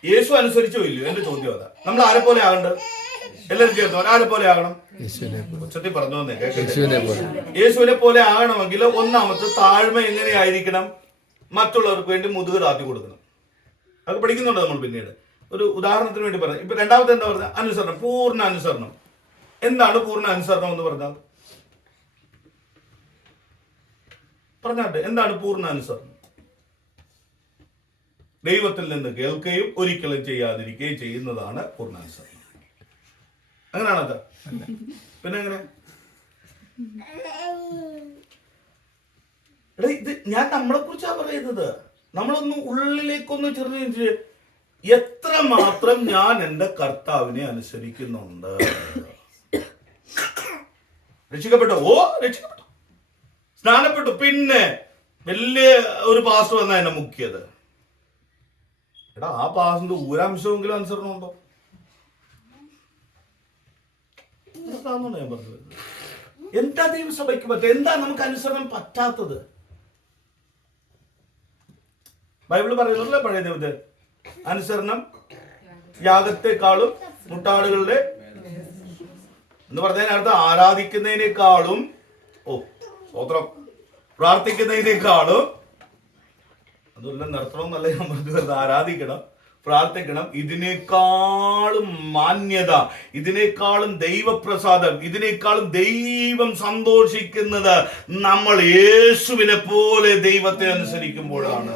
യേശു അനുസരിച്ചോ ഇല്ലയോ? എന്റെ ചോദ്യം അതാ. നമ്മൾ ആരെ പോലെ ആകണ്ടത്? എല്ലാവരും ചേർന്നോ, ആരെ പോലെ ആകണം? ഉച്ചത്തിൽ പറഞ്ഞു വന്നേ, യേശുവിനെ പോലെ ആകണമെങ്കിൽ ഒന്നാമത്തെ താഴ്മ എങ്ങനെയായിരിക്കണം? മറ്റുള്ളവർക്ക് വേണ്ടി മുതുക് താത്തി കൊടുക്കണം. അതൊക്കെ പഠിക്കുന്നുണ്ട് നമ്മൾ പിന്നീട്. ഒരു ഉദാഹരണത്തിന് വേണ്ടി പറയാം. ഇപ്പൊ രണ്ടാമത്തെ എന്താ പറഞ്ഞ? അനുസരണം, പൂർണ്ണ അനുസരണം. എന്താണ് പൂർണ്ണ അനുസരണം എന്ന് പറഞ്ഞാൽ? പറഞ്ഞാട്ടെ, എന്താണ് പൂർണ്ണ അനുസരണം? ദൈവത്തിൽ നിന്ന് കേൾക്കുകയും ഒരിക്കലും ചെയ്യാതിരിക്കുകയും ചെയ്യുന്നതാണ് പൂർണ്ണാനുസരണം. അങ്ങനെയാണത്. പിന്നെ എങ്ങനെ? എടാ, ഇത് ഞാൻ നമ്മളെ കുറിച്ചാ പറയുന്നത്. നമ്മളൊന്ന് ഉള്ളിലേക്കൊന്ന് ചെറിയ എത്ര മാത്രം ഞാൻ എൻ്റെ കർത്താവിനെ അനുസരിക്കുന്നുണ്ട്. രക്ഷിക്കപ്പെട്ടു? ഓ, രക്ഷിക്കപ്പെട്ടു, സ്നാനപ്പെട്ടു. പിന്നെ വലിയ ഒരു പാസ്റ്റർ വന്നാ എന്നെ മുക്കിയത്. എടാ, ആ പാസ്റ്റിന്റെ ഒരംശമെങ്കിലും അനുസരണമുണ്ടോ? ഞാൻ പറഞ്ഞത് എന്താ ദൈവസഭയ്ക്ക് പറ്റുക? എന്താ നമുക്ക് അനുസരണം പറ്റാത്തത്? ബൈബിള് പറയുന്നല്ലേ പഴയ നിയമത്തിൽ അനുസരണം യാഗത്തെക്കാളും മുട്ടാടുകളുടെ എന്ന് പറഞ്ഞതിനടുത്ത് ആരാധിക്കുന്നതിനേക്കാളും, ഓ സ്തോത്രം, പ്രാർത്ഥിക്കുന്നതിനേക്കാളും, അതുമല്ല നിർത്തണമെന്നല്ല ഞാൻ പറഞ്ഞത്, ആരാധിക്കണം, പ്രാർത്ഥിക്കണം, ഇതിനേക്കാളും മാന്യത, ഇതിനേക്കാളും ദൈവപ്രസാദം, ഇതിനേക്കാളും ദൈവം സന്തോഷിക്കുന്നത് നമ്മൾ യേശുവിനെ പോലെ ദൈവത്തെ അനുസരിക്കുമ്പോഴാണ്.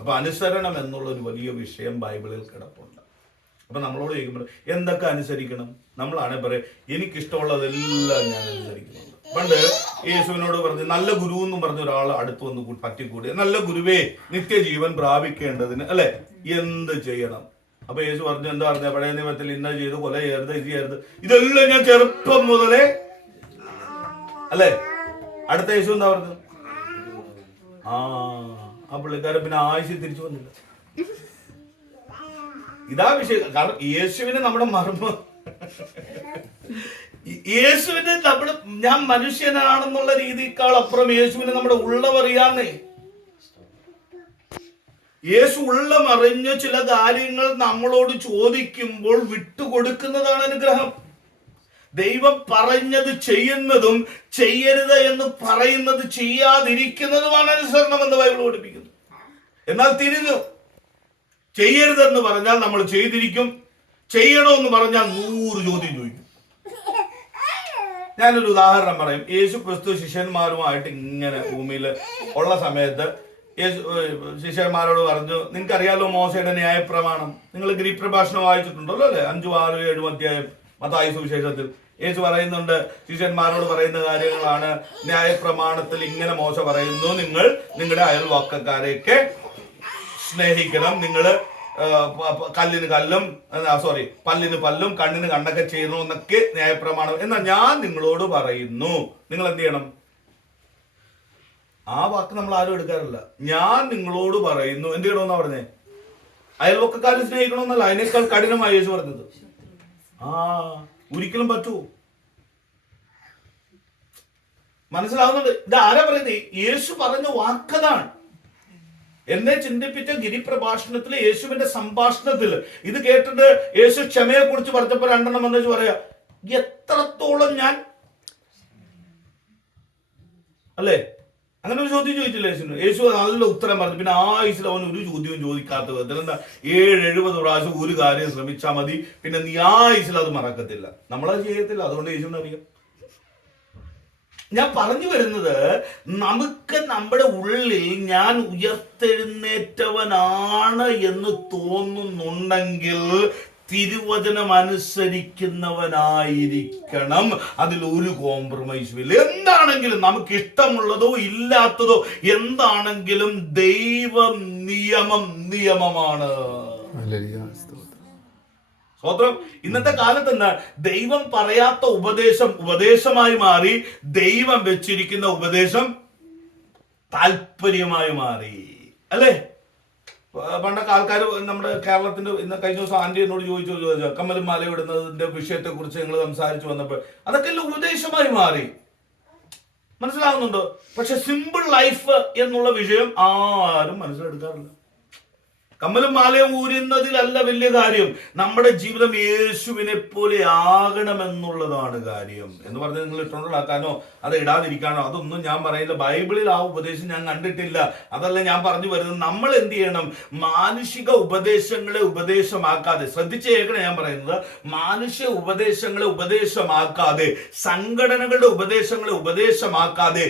അപ്പൊ അനുസരണം എന്നുള്ള ഒരു വലിയ വിഷയം ബൈബിളിൽ കിടപ്പുണ്ട്. അപ്പൊ നമ്മളോട് ചോദിക്കുമ്പോൾ എന്തൊക്കെ അനുസരിക്കണം? നമ്മളാണെ പറയാം എനിക്കിഷ്ടമുള്ളതെല്ലാം ഞാൻ അനുസരിക്കുന്നുണ്ട്. പണ്ട് യേശുവിനോട് പറഞ്ഞു, നല്ല ഗുരു എന്നും പറഞ്ഞ ഒരാൾ അടുത്ത് വന്ന് പറ്റിക്കൂടി, നല്ല ഗുരുവേ നിത്യജീവൻ പ്രാപിക്കേണ്ടതിന് അല്ലെ എന്ത് ചെയ്യണം? അപ്പൊ യേശു പറഞ്ഞു, എന്താ പറഞ്ഞ പഴയ നിയമത്തിൽ ഇന്ന ചെയ്ത്, കൊല ചെയ്യരുത്, ഇത് ചെയ്യരുത്, ഇതെല്ലാം ഞാൻ ചെറുപ്പം മുതലേ അല്ലെ. അടുത്ത യേശു എന്താ പറഞ്ഞത്? ആ പുള്ളിക്കാരൻ പിന്നെ ആയുഷ്യ തിരിച്ചു വന്നില്ല. ഇതാ വിഷയം. കാരണം യേശുവിന് നമ്മുടെ മർമ്മം, യേശുവിന് നമ്മുടെ, ഞാൻ മനുഷ്യനാണെന്നുള്ള രീതിക്കാൾ അപ്പുറം യേശുവിന് നമ്മുടെ ഉള്ളമറിയാന്നേ. യേശു ഉള്ളമറിഞ്ഞ ചില കാര്യങ്ങൾ നമ്മളോട് ചോദിക്കുമ്പോൾ വിട്ടുകൊടുക്കുന്നതാണ് അനുഗ്രഹം. ദൈവം പറഞ്ഞത് ചെയ്യുന്നതും ചെയ്യരുത് എന്ന് പറയുന്നത് ചെയ്യാതിരിക്കുന്നതുമാണ് അനുസരണം എന്ന് ബൈബിൾ പഠിപ്പിക്കുന്നു. എന്നാൽ തിരിഞ്ഞു, ചെയ്യരുതെന്ന് പറഞ്ഞാൽ നമ്മൾ ചെയ്തിരിക്കും, ചെയ്യണമെന്ന് പറഞ്ഞാൽ 100 ചോദ്യം ചോദിക്കും. ഞാനൊരു ഉദാഹരണം പറയും. യേശു ക്രിസ്തു ശിഷ്യന്മാരുമായിട്ട് ഇങ്ങനെ ഭൂമിയിൽ ഉള്ള സമയത്ത് യേശു ശിഷ്യന്മാരോട് പറഞ്ഞു, നിങ്ങൾക്കറിയാലോ മോശയുടെ ന്യായപ്രമാണം, നിങ്ങൾ ഗ്രീക്ക് പ്രഭാഷണം വായിച്ചിട്ടുണ്ടല്ലോ അല്ലെ, 5, 6, 7 അധ്യായം മത്തായി സുവിശേഷത്തിൽ യേശു പറയുന്നുണ്ട്, ശിഷ്യന്മാരോട് പറയുന്ന കാര്യങ്ങളാണ്. ന്യായപ്രമാണത്തിൽ ഇങ്ങനെ മോശ പറയുന്നു, നിങ്ങൾ നിങ്ങളുടെ അയൽവാക്കക്കാരെയൊക്കെ സ്നേഹിക്കണം, നിങ്ങൾ പല്ലിന് പല്ലും കണ്ണിന് കണ്ണൊക്കെ ചെയ്യണം എന്നൊക്കെ ന്യായപ്രമാണം. എന്നാൽ ഞാൻ നിങ്ങളോട് പറയുന്നു, നിങ്ങൾ എന്ത് ചെയ്യണം? ആ വാക്ക് നമ്മൾ ആരും എടുക്കാറില്ല. ഞാൻ നിങ്ങളോട് പറയുന്നു, എന്ത് ചെയ്യണമെന്നാ പറഞ്ഞേ? അയൽവക്കക്കാരെ സ്നേഹിക്കണമെന്നല്ല, അതിനേക്കാൾ കഠിനമായി യേശു പറഞ്ഞത്. ഒരിക്കലും പറ്റുമോ? മനസ്സിലാവുന്നുണ്ട്? ഇത് ആരാ പറയുന്നത്? യേശു പറഞ്ഞ വാക്കതാണ്. എന്നെ ചിന്തിപ്പിച്ച ഗിരിപ്രഭാഷണത്തിൽ, യേശുവിന്റെ സംഭാഷണത്തിൽ ഇത് കേട്ടിട്ട് യേശു ക്ഷമയെ കുറിച്ച് പറഞ്ഞപ്പോ 2 വന്നു പറയാ, എത്രത്തോളം ഞാൻ അല്ലേ, അങ്ങനെ ഒരു ചോദ്യം ചോദിച്ചില്ല യേശുവിന്. യേശു നല്ല ഉത്തരം പറഞ്ഞു. പിന്നെ ആയുസിൽ അവൻ ഒരു ചോദ്യവും ചോദിക്കാത്ത വിധത്തിൽ എന്താ 70 പ്രാവശ്യം ഒരു കാര്യം ശ്രമിച്ചാൽ മതി, പിന്നെ നീ ആയുസിൽ അത് മറക്കത്തില്ല. നമ്മളത് ചെയ്യത്തില്ല. അതുകൊണ്ട് യേശുവിനെ അറിയാം. ഞാൻ പറഞ്ഞു വരുന്നത്, നമുക്ക് നമ്മുടെ ഉള്ളിൽ ഞാൻ ഉയർത്തെഴുന്നേറ്റവനാണ് എന്ന് തോന്നുന്നുണ്ടെങ്കിൽ തിരുവചനം അനുസരിക്കുന്നവനായിരിക്കണം. അതിൽ ഒരു കോംപ്രമൈസും ഇല്ല. എന്താണെങ്കിലും നമുക്ക് ഇഷ്ടമുള്ളതോ ഇല്ലാത്തതോ എന്താണെങ്കിലും ദൈവ നിയമമാണ്. സ്വതന്ത്രം. ഇന്നത്തെ കാലത്ത് എന്താ? ദൈവം പറയാത്ത ഉപദേശമായി മാറി, ദൈവം വെച്ചിരിക്കുന്ന ഉപദേശം താല്പര്യമായി മാറി അല്ലേ? പണ്ടൊക്കെ ആൾക്കാർ നമ്മുടെ കേരളത്തിന്റെ, ഇന്ന് കഴിഞ്ഞ ദിവസം ആന്റി എന്നോട് ചോദിച്ചു കമ്മലും മാല ഇടുന്നതിന്റെ വിഷയത്തെ കുറിച്ച് ഞങ്ങൾ സംസാരിച്ചു വന്നപ്പോൾ അതൊക്കെ ഉപദേശമായി മാറി. മനസ്സിലാവുന്നുണ്ടോ? പക്ഷെ സിമ്പിൾ ലൈഫ് എന്നുള്ള വിഷയം ആരും മനസ്സിലെടുക്കാറില്ല. കമ്മലും മാലയും ഊരുന്നതിലല്ല വലിയ കാര്യം, നമ്മുടെ ജീവിതം യേശുവിനെ പോലെ ആകണമെന്നുള്ളതാണ് കാര്യം. എന്ന് പറഞ്ഞ് നിങ്ങൾ ഇട്ടുണ്ടാക്കാനോ അത് ഇടാതിരിക്കാനോ അതൊന്നും ഞാൻ പറയില്ല. ബൈബിളിൽ ആ ഉപദേശം ഞാൻ കണ്ടിട്ടില്ല. അതല്ല ഞാൻ പറഞ്ഞു വരുന്നത്. നമ്മൾ എന്ത് ചെയ്യണം? മാനുഷിക ഉപദേശങ്ങളെ ഉപദേശമാക്കാതെ, ശ്രദ്ധിച്ച് കേൾക്കണം ഞാൻ പറയുന്നത്, മാനുഷിക ഉപദേശങ്ങളെ ഉപദേശമാക്കാതെ, സംഘടനകളുടെ ഉപദേശങ്ങളെ ഉപദേശമാക്കാതെ,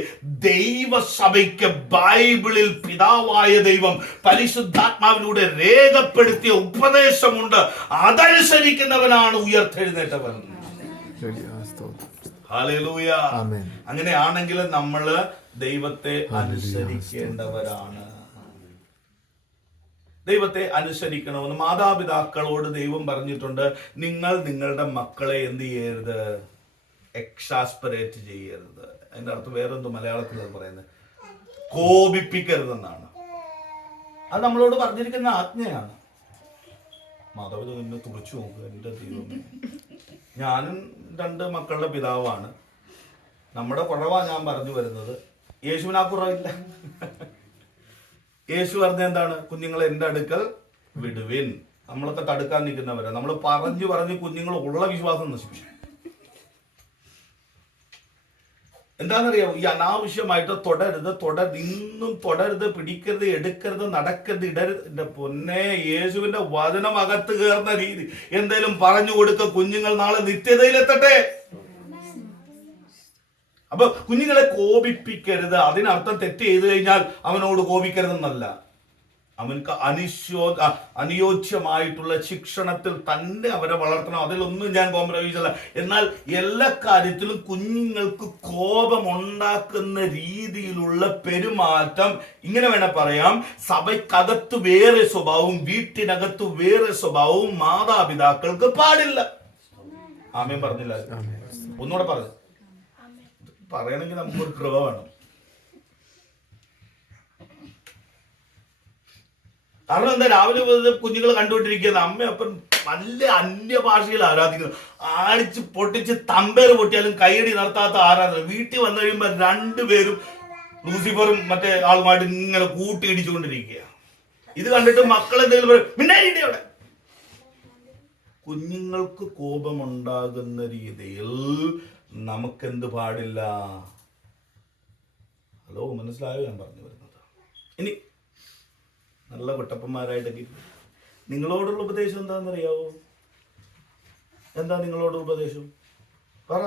ദൈവസഭയ്ക്ക് ബൈബിളിൽ പിതാവായ ദൈവം പരിശുദ്ധാത്മാവിലൂടെ രക്തത്തിലൂടെ രേഖപ്പെടുത്തിയ ഉപദേശമുണ്ട്. അതനുസരിക്കുന്നവനാണ് ഉയർത്തെഴുന്നേറ്റവൻ. ഹല്ലേലൂയ. അങ്ങനെയാണെങ്കിൽ നമ്മള് ദൈവത്തെ അനുസരിക്കേണ്ടവരാണ്. ദൈവത്തെ അനുസരിക്കണമെന്ന് മാതാപിതാക്കളോട് ദൈവം പറഞ്ഞിട്ടുണ്ട്. നിങ്ങൾ നിങ്ങളുടെ മക്കളെ എന്ത് ചെയ്യരുത്? എക്സാസ്പറേറ്റ് ചെയ്യരുത്. അതിന്റെ അർത്ഥം വേറെന്തോ മലയാളത്തിൽ അത് പറയുന്നത് കോപിപ്പിക്കരുതെന്നാണ്. അത് നമ്മളോട് പറഞ്ഞിരിക്കുന്ന ആജ്ഞയാണ്. മാതാപിതാക്കൾ എന്നെ തുറച്ചു നോക്കുക. എൻ്റെ ദൈവം, ഞാനും 2 മക്കളുടെ പിതാവാണ്. നമ്മുടെ കുറവാ ഞാൻ പറഞ്ഞു വരുന്നത്. യേശുവിനാ കുറവില്ല. യേശു പറഞ്ഞ എന്താണ്? കുഞ്ഞുങ്ങളെ എൻ്റെ അടുക്കൽ വിടുവിൻ. നമ്മളൊക്കെ തടുക്കാൻ നിൽക്കുന്നവരാ. നമ്മൾ പറഞ്ഞു കുഞ്ഞുങ്ങൾ ഉള്ള വിശ്വാസം നശിപ്പിച്ചു. എന്താണെന്നറിയാമോ? ഈ അനാവശ്യമായിട്ട് ഇന്നും തുടരുത്, പിടിക്കരുത്, എടുക്കരുത്, നടക്കരുത്, ഇടരുത്. എൻ്റെ പൊന്നെ, യേശുവിന്റെ വചനം അകത്ത് കയറുന്ന രീതി എന്തേലും പറഞ്ഞു കൊടുക്ക. കുഞ്ഞുങ്ങൾ നാളെ നിത്യതയിലെത്തട്ടെ. അപ്പൊ കുഞ്ഞുങ്ങളെ കോപിപ്പിക്കരുത്. അതിനർത്ഥം തെറ്റ് ചെയ്തു കഴിഞ്ഞാൽ അവനോട് കോപിക്കരുതെന്നല്ല. അവൻക്ക് അനുയോജ്യമായിട്ടുള്ള ശിക്ഷണത്തിൽ തന്നെ അവരെ വളർത്തണം. അതിലൊന്നും ഞാൻ കോംപ്രമൈസ് അല്ല. എന്നാൽ എല്ലാ കാര്യത്തിലും കുഞ്ഞുങ്ങൾക്ക് കോപമുണ്ടാക്കുന്ന രീതിയിലുള്ള പെരുമാറ്റം, ഇങ്ങനെ വേണേ പറയാം, സഭയ്ക്കകത്ത് വേറെ സ്വഭാവവും വീട്ടിനകത്ത് വേറെ സ്വഭാവവും മാതാപിതാക്കൾക്ക് പാടില്ല. ആമേൻ പറഞ്ഞില്ല? ഒന്നുകൂടെ പറഞ്ഞു പറയണമെങ്കിൽ നമുക്കൊരു കൃപ വേണം. കാരണം എന്താ? രാവിലെ കുഞ്ഞുങ്ങൾ കണ്ടുകൊണ്ടിരിക്കുന്നത് അമ്മയപ്പൻ നല്ല അന്യഭാഷയിൽ ആരാധിക്കുന്നത്. ആടിച്ച് പൊട്ടിച്ച് തമ്പേറ് പൊട്ടിയാലും കൈയടി നടത്താത്ത ആരാധന. വീട്ടിൽ വന്നു കഴിയുമ്പോൾ 2 പേരും ലൂസിഫറും മറ്റേ ആളുമായിട്ട് ഇങ്ങനെ കൂട്ടിയിടിച്ചുകൊണ്ടിരിക്കുക. ഇത് കണ്ടിട്ട് മക്കൾ എന്തെങ്കിലും പറയും, മിണ്ടായിരിക്കട്ടെ അവിടെ. കുഞ്ഞുങ്ങൾക്ക് കോപമുണ്ടാകുന്ന രീതിയിൽ നമുക്കെന്ത് പാടില്ല? ഹലോ, മനസ്സിലായോ ഞാൻ പറഞ്ഞു വരുന്നത്? ഇനി നല്ല കുട്ടപ്പന്മാരായിട്ടൊക്കെ നിങ്ങളോടുള്ള ഉപദേശം എന്താണെന്നറിയാവോ? എന്താ നിങ്ങളോട് ഉപദേശം? പറ.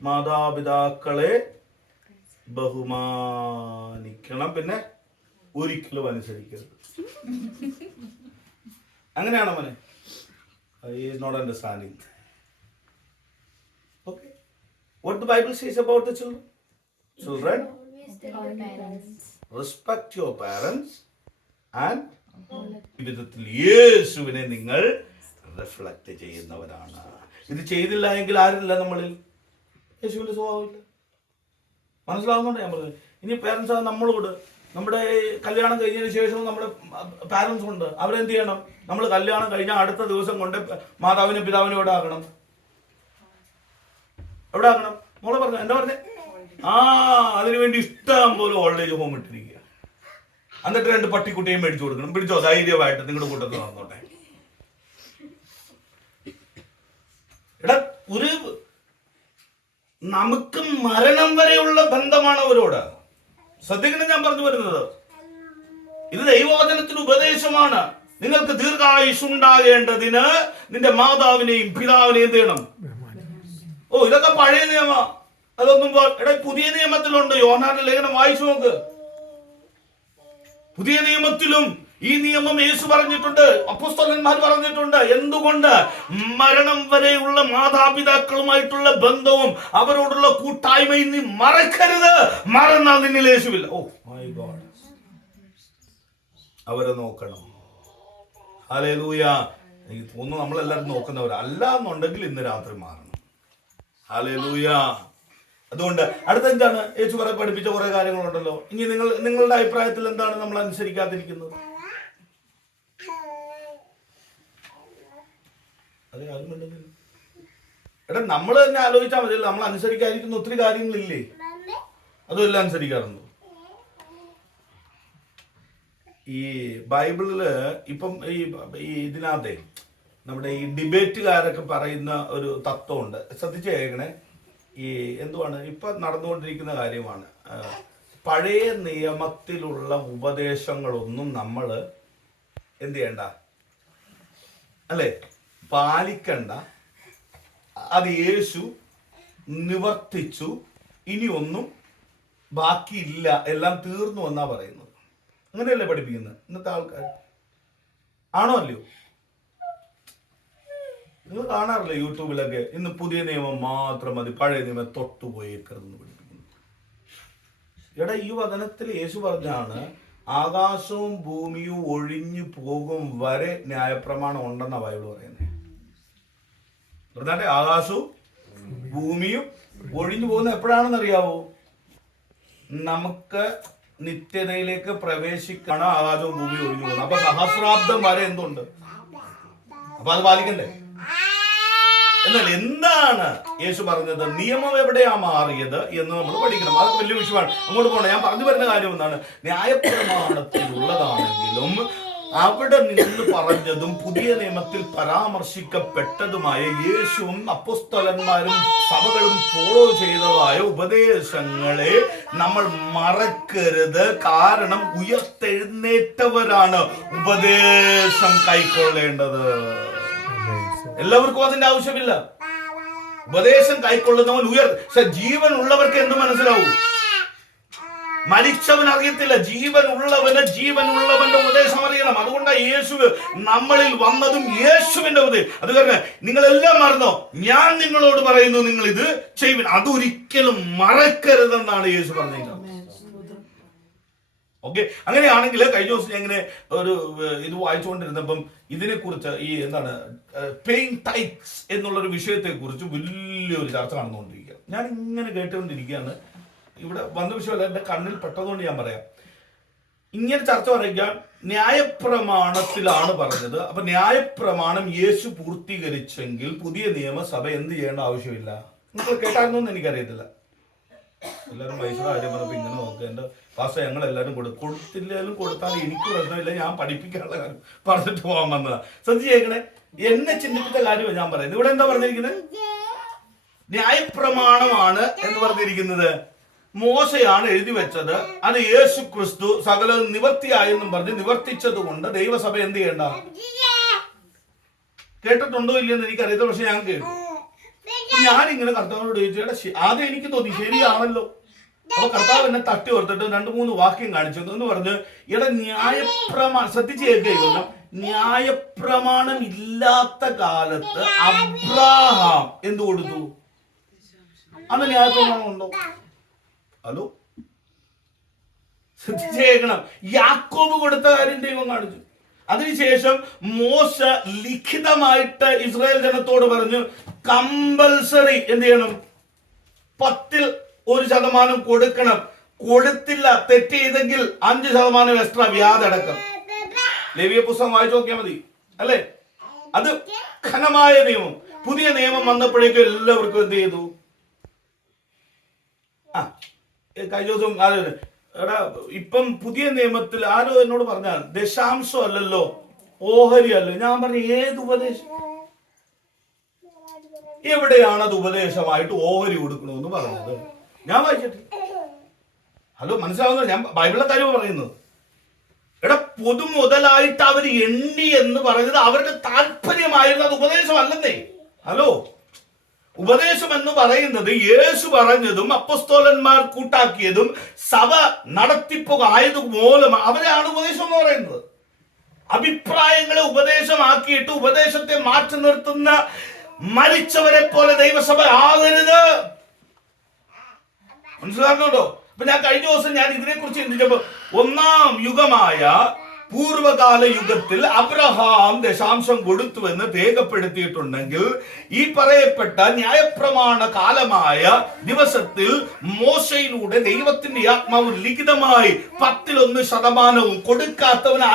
മാതാപിതാക്കളെ ബഹുമാനിക്കണം, പിന്നെ ഒരിക്കലും അനുസരിക്കരുത്. അങ്ങനെയാണോ മോനെ? He is not understanding. Okay. What the Bible says about the children? Children, respect your parents and വിധത്തിൽ യേശുവിനെ നിങ്ങൾ റിഫ്ലക്ട് ചെയ്യുന്നവരാണ്. ഇത് ചെയ്തില്ല എങ്കിൽ ആരില്ല നമ്മളിൽ? യേശുവിന്റെ സ്വഭാവമില്ല. മനസ്സിലാവുന്നുണ്ട് ഞാൻ പറഞ്ഞത്? ഇനി പേരൻസ് ആണ് നമ്മളോട്. നമ്മുടെ കല്യാണം കഴിഞ്ഞതിന് ശേഷവും നമ്മുടെ പാരൻസ് ഉണ്ട്. അവരെന്ത് ചെയ്യണം? നമ്മൾ കല്യാണം കഴിഞ്ഞാൽ അടുത്ത ദിവസം കൊണ്ട് മാതാവിനും പിതാവിനും എവിടെ ആക്കണം? എവിടെ ആക്കണം? മോളെ പറഞ്ഞു, എന്താ പറഞ്ഞേ? അതിനുവേണ്ടി ഇഷ്ടം പോലെ ഓൾഡ് ഏജ് ഹോം ഇട്ടിരിക്കുക. എന്നിട്ട് 2 പട്ടിക്കുട്ടിയും മേടിച്ചു കൊടുക്കണം. പിടിച്ചോ, ധൈര്യമായിട്ട് നിങ്ങളുടെ കൂട്ടത്തിൽ നടന്നോട്ടെ. എടാ, നമുക്ക് മരണം വരെയുള്ള ബന്ധമാണ് അവരോട്. ശ്രദ്ധിക്കണം ഞാൻ പറഞ്ഞു വരുന്നത്. ഇത് ദൈവവചനത്തിന് ഉപദേശമാണ്. നിങ്ങൾക്ക് ദീർഘായുസ്സുണ്ടാകേണ്ടതിന് നിന്റെ മാതാവിനെയും പിതാവിനെയും എന്ത് ചെയ്യണം? ഇതൊക്കെ പഴയ നിയമ. അതൊന്നും പുതിയ നിയമത്തിലുണ്ട്. യോഹന്നാന്റെ ലേഖനം വായിച്ചു നോക്ക്. പുതിയ നിയമത്തിലും ഈ നിയമം യേശു പറഞ്ഞിട്ടുണ്ട്, അപ്പോസ്തലന്മാർ പറഞ്ഞിട്ടുണ്ട്. എന്തുകൊണ്ട്? മരണം വരെയുള്ള മാതാപിതാക്കളുമായിട്ടുള്ള ബന്ധവും അവരോടുള്ള കൂട്ടായ്മയും നീ മറക്കരുത്. മറന്നാൽ നിന്നിൽ യേശുവില്ല. മൈ ഗോഡ്, അവരെ നോക്കണം. ഹല്ലേലൂയ. എനിക്ക് തോന്നുന്നു നമ്മളെല്ലാവരും നോക്കുന്നവരാ. അല്ല എന്നുണ്ടെങ്കിൽ ഇന്ന് രാത്രി മാറണം. ഹല്ലേലൂയ. അതുകൊണ്ട് അടുത്തെന്താണ്? യേശു പഠിപ്പിച്ച കുറെ കാര്യങ്ങളുണ്ടല്ലോ. ഇനി നിങ്ങളുടെ അഭിപ്രായത്തിൽ എന്താണ് നമ്മൾ അനുസരിക്കാതിരിക്കുന്നത്? അതെ, ആരും വേണ്ടെങ്കിൽ എടാ, നമ്മൾ തന്നെ ആലോചിച്ചാൽ മതി. നമ്മൾ അനുസരിക്കാതിരിക്കുന്ന ഒത്തിരി കാര്യങ്ങളില്ലേ? അതുമെല്ലാം അനുസരിക്കാറുണ്ടോ? ഈ ബൈബിളില് ഇപ്പം ഈ ഇതിനകത്തെ നമ്മുടെ ഈ ഡിബേറ്റുകാരൊക്കെ പറയുന്ന ഒരു തത്വമുണ്ട്. ശ്രദ്ധിച്ചു കേൾക്കണേ. ഈ എന്തുവാണ് ഇപ്പൊ നടന്നുകൊണ്ടിരിക്കുന്ന കാര്യമാണ്. പഴയ നിയമത്തിലുള്ള ഉപദേശങ്ങളൊന്നും നമ്മൾ എന്ത് ചെയ്യണ്ട, അല്ലെ, പാലിക്കണ്ട. അത് യേശു നിവർത്തിച്ചു, ഇനി ഒന്നും ബാക്കിയില്ല, എല്ലാം തീർന്നു എന്നാ പറയുന്നത്. അങ്ങനെയല്ലേ പഠിപ്പിക്കുന്നത് ഇന്നത്തെ ആൾക്കാർ? ആണോ അല്ലയോ? നിങ്ങൾ കാണാറില്ലേ യൂട്യൂബിലൊക്കെ, ഇന്ന് പുതിയ നിയമം മാത്രം മതി, പഴയ നിയമം തൊട്ടുപോയേക്കരുതെന്ന് പഠിപ്പിക്കുന്നു. എടാ, ഈ വചനത്തിൽ യേശു പറഞ്ഞാണ് ആകാശവും ഭൂമിയും ഒഴിഞ്ഞു പോകും വരെ ന്യായപ്രമാണം ഉണ്ടെന്നാ ബൈബിൾ പറയുന്നത്. ആകാശവും ഭൂമിയും ഒഴിഞ്ഞു പോകുന്ന എപ്പോഴാണെന്ന് അറിയാവോ? നമുക്ക് നിത്യതയിലേക്ക് പ്രവേശിക്കാണ് ആകാശവും ഭൂമിയും ഒഴിഞ്ഞു പോകുന്നത്. അപ്പൊ സഹസ്രാബ്ദം വരെ എന്തുണ്ട്? അപ്പൊ അത് പാലിക്കണ്ടേ? എന്നാൽ എന്താണ് യേശു പറഞ്ഞത്? നിയമം എവിടെയാ മാറിയത് എന്ന് നമ്മൾ പഠിക്കണം. അതൊക്കെ വലിയ വിഷയമാണ്, അങ്ങോട്ട് പോകണം. ഞാൻ പറഞ്ഞു വരുന്ന കാര്യം എന്താണ്? ന്യായപ്രമാണത്തിലുള്ളതാണെങ്കിലും അവിടെ നിന്ന് പറഞ്ഞതും പുതിയ നിയമത്തിൽ പരാമർശിക്കപ്പെട്ടതുമായ യേശുവും അപ്പോസ്തലന്മാരും സഭകളും ഫോളോ ചെയ്തതായ ഉപദേശങ്ങളെ നമ്മൾ മറക്കരുത്. കാരണം ഉയർത്തെഴുന്നേറ്റവരാണ് ഉപദേശം കൈക്കൊള്ളേണ്ടത്. എല്ലാവർക്കും അതിന്റെ ആവശ്യമില്ല. ഉപദേശം കൈക്കൊള്ളുന്നവൻ ജീവൻ ഉള്ളവർക്ക് എന്ത് മനസ്സിലാവും? മരിച്ചവൻ അറിയത്തില്ല. ജീവൻ ഉള്ളവന്റെ ഉപദേശം അറിയണം. അതുകൊണ്ടാണ് യേശു നമ്മളിൽ വന്നതും യേശുവിന്റെ ഉപദേശം. അത് കാരണം നിങ്ങളെല്ലാം മറന്നോ, ഞാൻ നിങ്ങളോട് പറയുന്നു, നിങ്ങൾ ഇത് ചെയ്യുവിൻ. അതൊരിക്കലും മറക്കരുതെന്നാണ് യേശു പറഞ്ഞത്. ഓക്കെ, അങ്ങനെയാണെങ്കിൽ കഴിഞ്ഞ ദിവസം ഞാൻ ഇങ്ങനെ ഒരു ഇത് വായിച്ചുകൊണ്ടിരുന്നപ്പം ഇതിനെക്കുറിച്ച് ഈ എന്താണ് പേയിങ് ടൈറ്റ്സ് എന്നുള്ളൊരു വിഷയത്തെ കുറിച്ച് വലിയൊരു ചർച്ച നടന്നുകൊണ്ടിരിക്കുക. ഞാൻ ഇങ്ങനെ കേട്ടുകൊണ്ടിരിക്കുകയാണ്. ഇവിടെ വന്ന വിഷയമല്ല, എൻ്റെ കണ്ണിൽ പെട്ടതുകൊണ്ട് ഞാൻ പറയാം. ഇങ്ങനെ ചർച്ച പറയാൻ ന്യായപ്രമാണത്തിലാണ് പറഞ്ഞത്. അപ്പൊ ന്യായപ്രമാണം യേശു പൂർത്തീകരിച്ചെങ്കിൽ പുതിയ നിയമസഭ എന്ത് ചെയ്യേണ്ട ആവശ്യമില്ല. നിങ്ങൾ കേട്ടായിരുന്നോന്ന് എനിക്കറിയത്തില്ല. എല്ലാവരും പൈസ കാര്യം പറഞ്ഞപ്പോ ഇങ്ങനെ നോക്കുക. എൻ്റെ പാസ ഞങ്ങൾ എല്ലാവരും കൊടുത്തില്ലാലും കൊടുത്താലും എനിക്ക് പ്രശ്നമില്ല, ഞാൻ പഠിപ്പിക്കാനുള്ള കാര്യം പറഞ്ഞിട്ട് പോകാൻ വന്നതാ. ശ്രദ്ധിച്ചേക്കണേ, എന്നെ ചിന്തിപ്പിച്ച കാര്യമാണ് ഞാൻ പറയുന്നത്. ഇവിടെ എന്താ പറഞ്ഞിരിക്കുന്നത്? ന്യായപ്രമാണമാണ് എന്ന് പറഞ്ഞിരിക്കുന്നത് മോശയാണ് എഴുതി വെച്ചത്. അത് യേശു ക്രിസ്തു സകല നിവർത്തിയായെന്നും പറഞ്ഞ് നിവർത്തിച്ചത് കൊണ്ട് ദൈവസഭ എന്ത് ചെയ്യണ്ട. കേട്ടിട്ടുണ്ടോ ഇല്ലെന്ന് എനിക്കറിയത്തില്ല, പക്ഷെ ഞാൻ കേട്ടു. ഞാനിങ്ങനെ കർത്താവിനോട് ചോദിച്ചു, ആദ്യം എനിക്ക് തോന്നി ശരിയാണല്ലോ. അപ്പൊ കർത്താവ് എന്നെ തട്ടി ഓർത്തിട്ട് 2-3 വാക്യം കാണിച്ചു എന്ന് പറഞ്ഞ്, ശ്രദ്ധിച്ച് കേൾക്കുക, ന്യായപ്രമാണം ഇല്ലാത്ത കാലത്ത് അബ്രാഹാം എന്ത് കൊടുത്തു? അന്ന് ന്യായപ്രമാണം ഉണ്ടോ? ഹലോ, ശ്രദ്ധിച്ചേക്കണം. യാക്കോബ് കൊടുത്ത കാര്യം ദൈവം കാണിച്ചു. അതിനുശേഷം മോശ ലിഖിതമായിട്ട് ഇസ്രായേൽ ജനത്തോട് പറഞ്ഞു, കമ്പൽസറി എന്ത് ചെയ്യണം? 10% കൊടുക്കണം. കൊടുത്തില്ല, തെറ്റ് ചെയ്തെങ്കിൽ 5% എക്സ്ട്രാ വ്യാജടക്കം. ലേവ്യ പുസ്തകം വായിച്ചു നോക്കിയാൽ മതി, അല്ലേ? അത് ഘനമായ നിയമം. പുതിയ നിയമം വന്നപ്പോഴേക്കും എല്ലാവർക്കും എന്ത് ചെയ്തു? കഴിഞ്ഞ ദിവസം എടാ, ഇപ്പം പുതിയ നിയമത്തിൽ ആരോ എന്നോട് പറഞ്ഞാൽ ദശാംശം അല്ലല്ലോ, ഓഹരി അല്ലോ. ഞാൻ പറഞ്ഞു, ഏത് ഉപദേശം? എവിടെയാണ് അത് ഉപദേശമായിട്ട് ഓഹരി കൊടുക്കണമെന്ന് പറഞ്ഞത്? ഞാൻ വായിച്ചിട്ട്. ഹലോ, മനസ്സിലാവുന്നത്? ഞാൻ ബൈബിളിലെ കാര്യം പറയുന്നത്. എടാ, പൊതുമുതലായിട്ട് അവർ എണ്ണി എന്ന് പറയുന്നത് അവരുടെ താല്പര്യമായിരുന്നു, അത് ഉപദേശമല്ലെന്നേ. ഹലോ, ഉപദേശം എന്ന് പറയുന്നത് യേശു പറഞ്ഞതും അപ്പോസ്തലന്മാർ കൂട്ടാക്കിയതും സഭ നടത്തിപ്പുക ആയതുമൂലം അവരാണ് ഉപദേശം എന്ന് പറയുന്നത്. അഭിപ്രായങ്ങളെ ഉപദേശമാക്കിയിട്ട് ഉപദേശത്തെ മാറ്റി നിർത്തുന്ന മരിച്ചവരെ പോലെ ദൈവസഭ ആകരുത്. മനസ്സിലാക്കുന്നുണ്ടോ? അപ്പൊ ഞാൻ കഴിഞ്ഞ ദിവസം ഞാൻ ഇതിനെക്കുറിച്ച് ചിന്തിച്ചപ്പോ, ഒന്നാം യുഗമായ പൂർവകാല യുഗത്തിൽ അബ്രഹാം ദശാംശം കൊടുത്തുവെന്ന് രേഖപ്പെടുത്തിയിട്ടുണ്ടെങ്കിൽ, ഈ പറയപ്പെട്ട ന്യായപ്രമാണ കാലമായ ദിവസത്തിൽ മോശയിലൂടെ ദൈവത്തിന്റെ ആത്മാവ് ലിഖിതമായി 10% കൊടുക്കാത്തവന്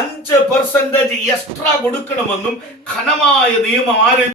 5% എക്സ്ട്രാ കൊടുക്കണമെന്നും ഘനമായ നിയമം ആര്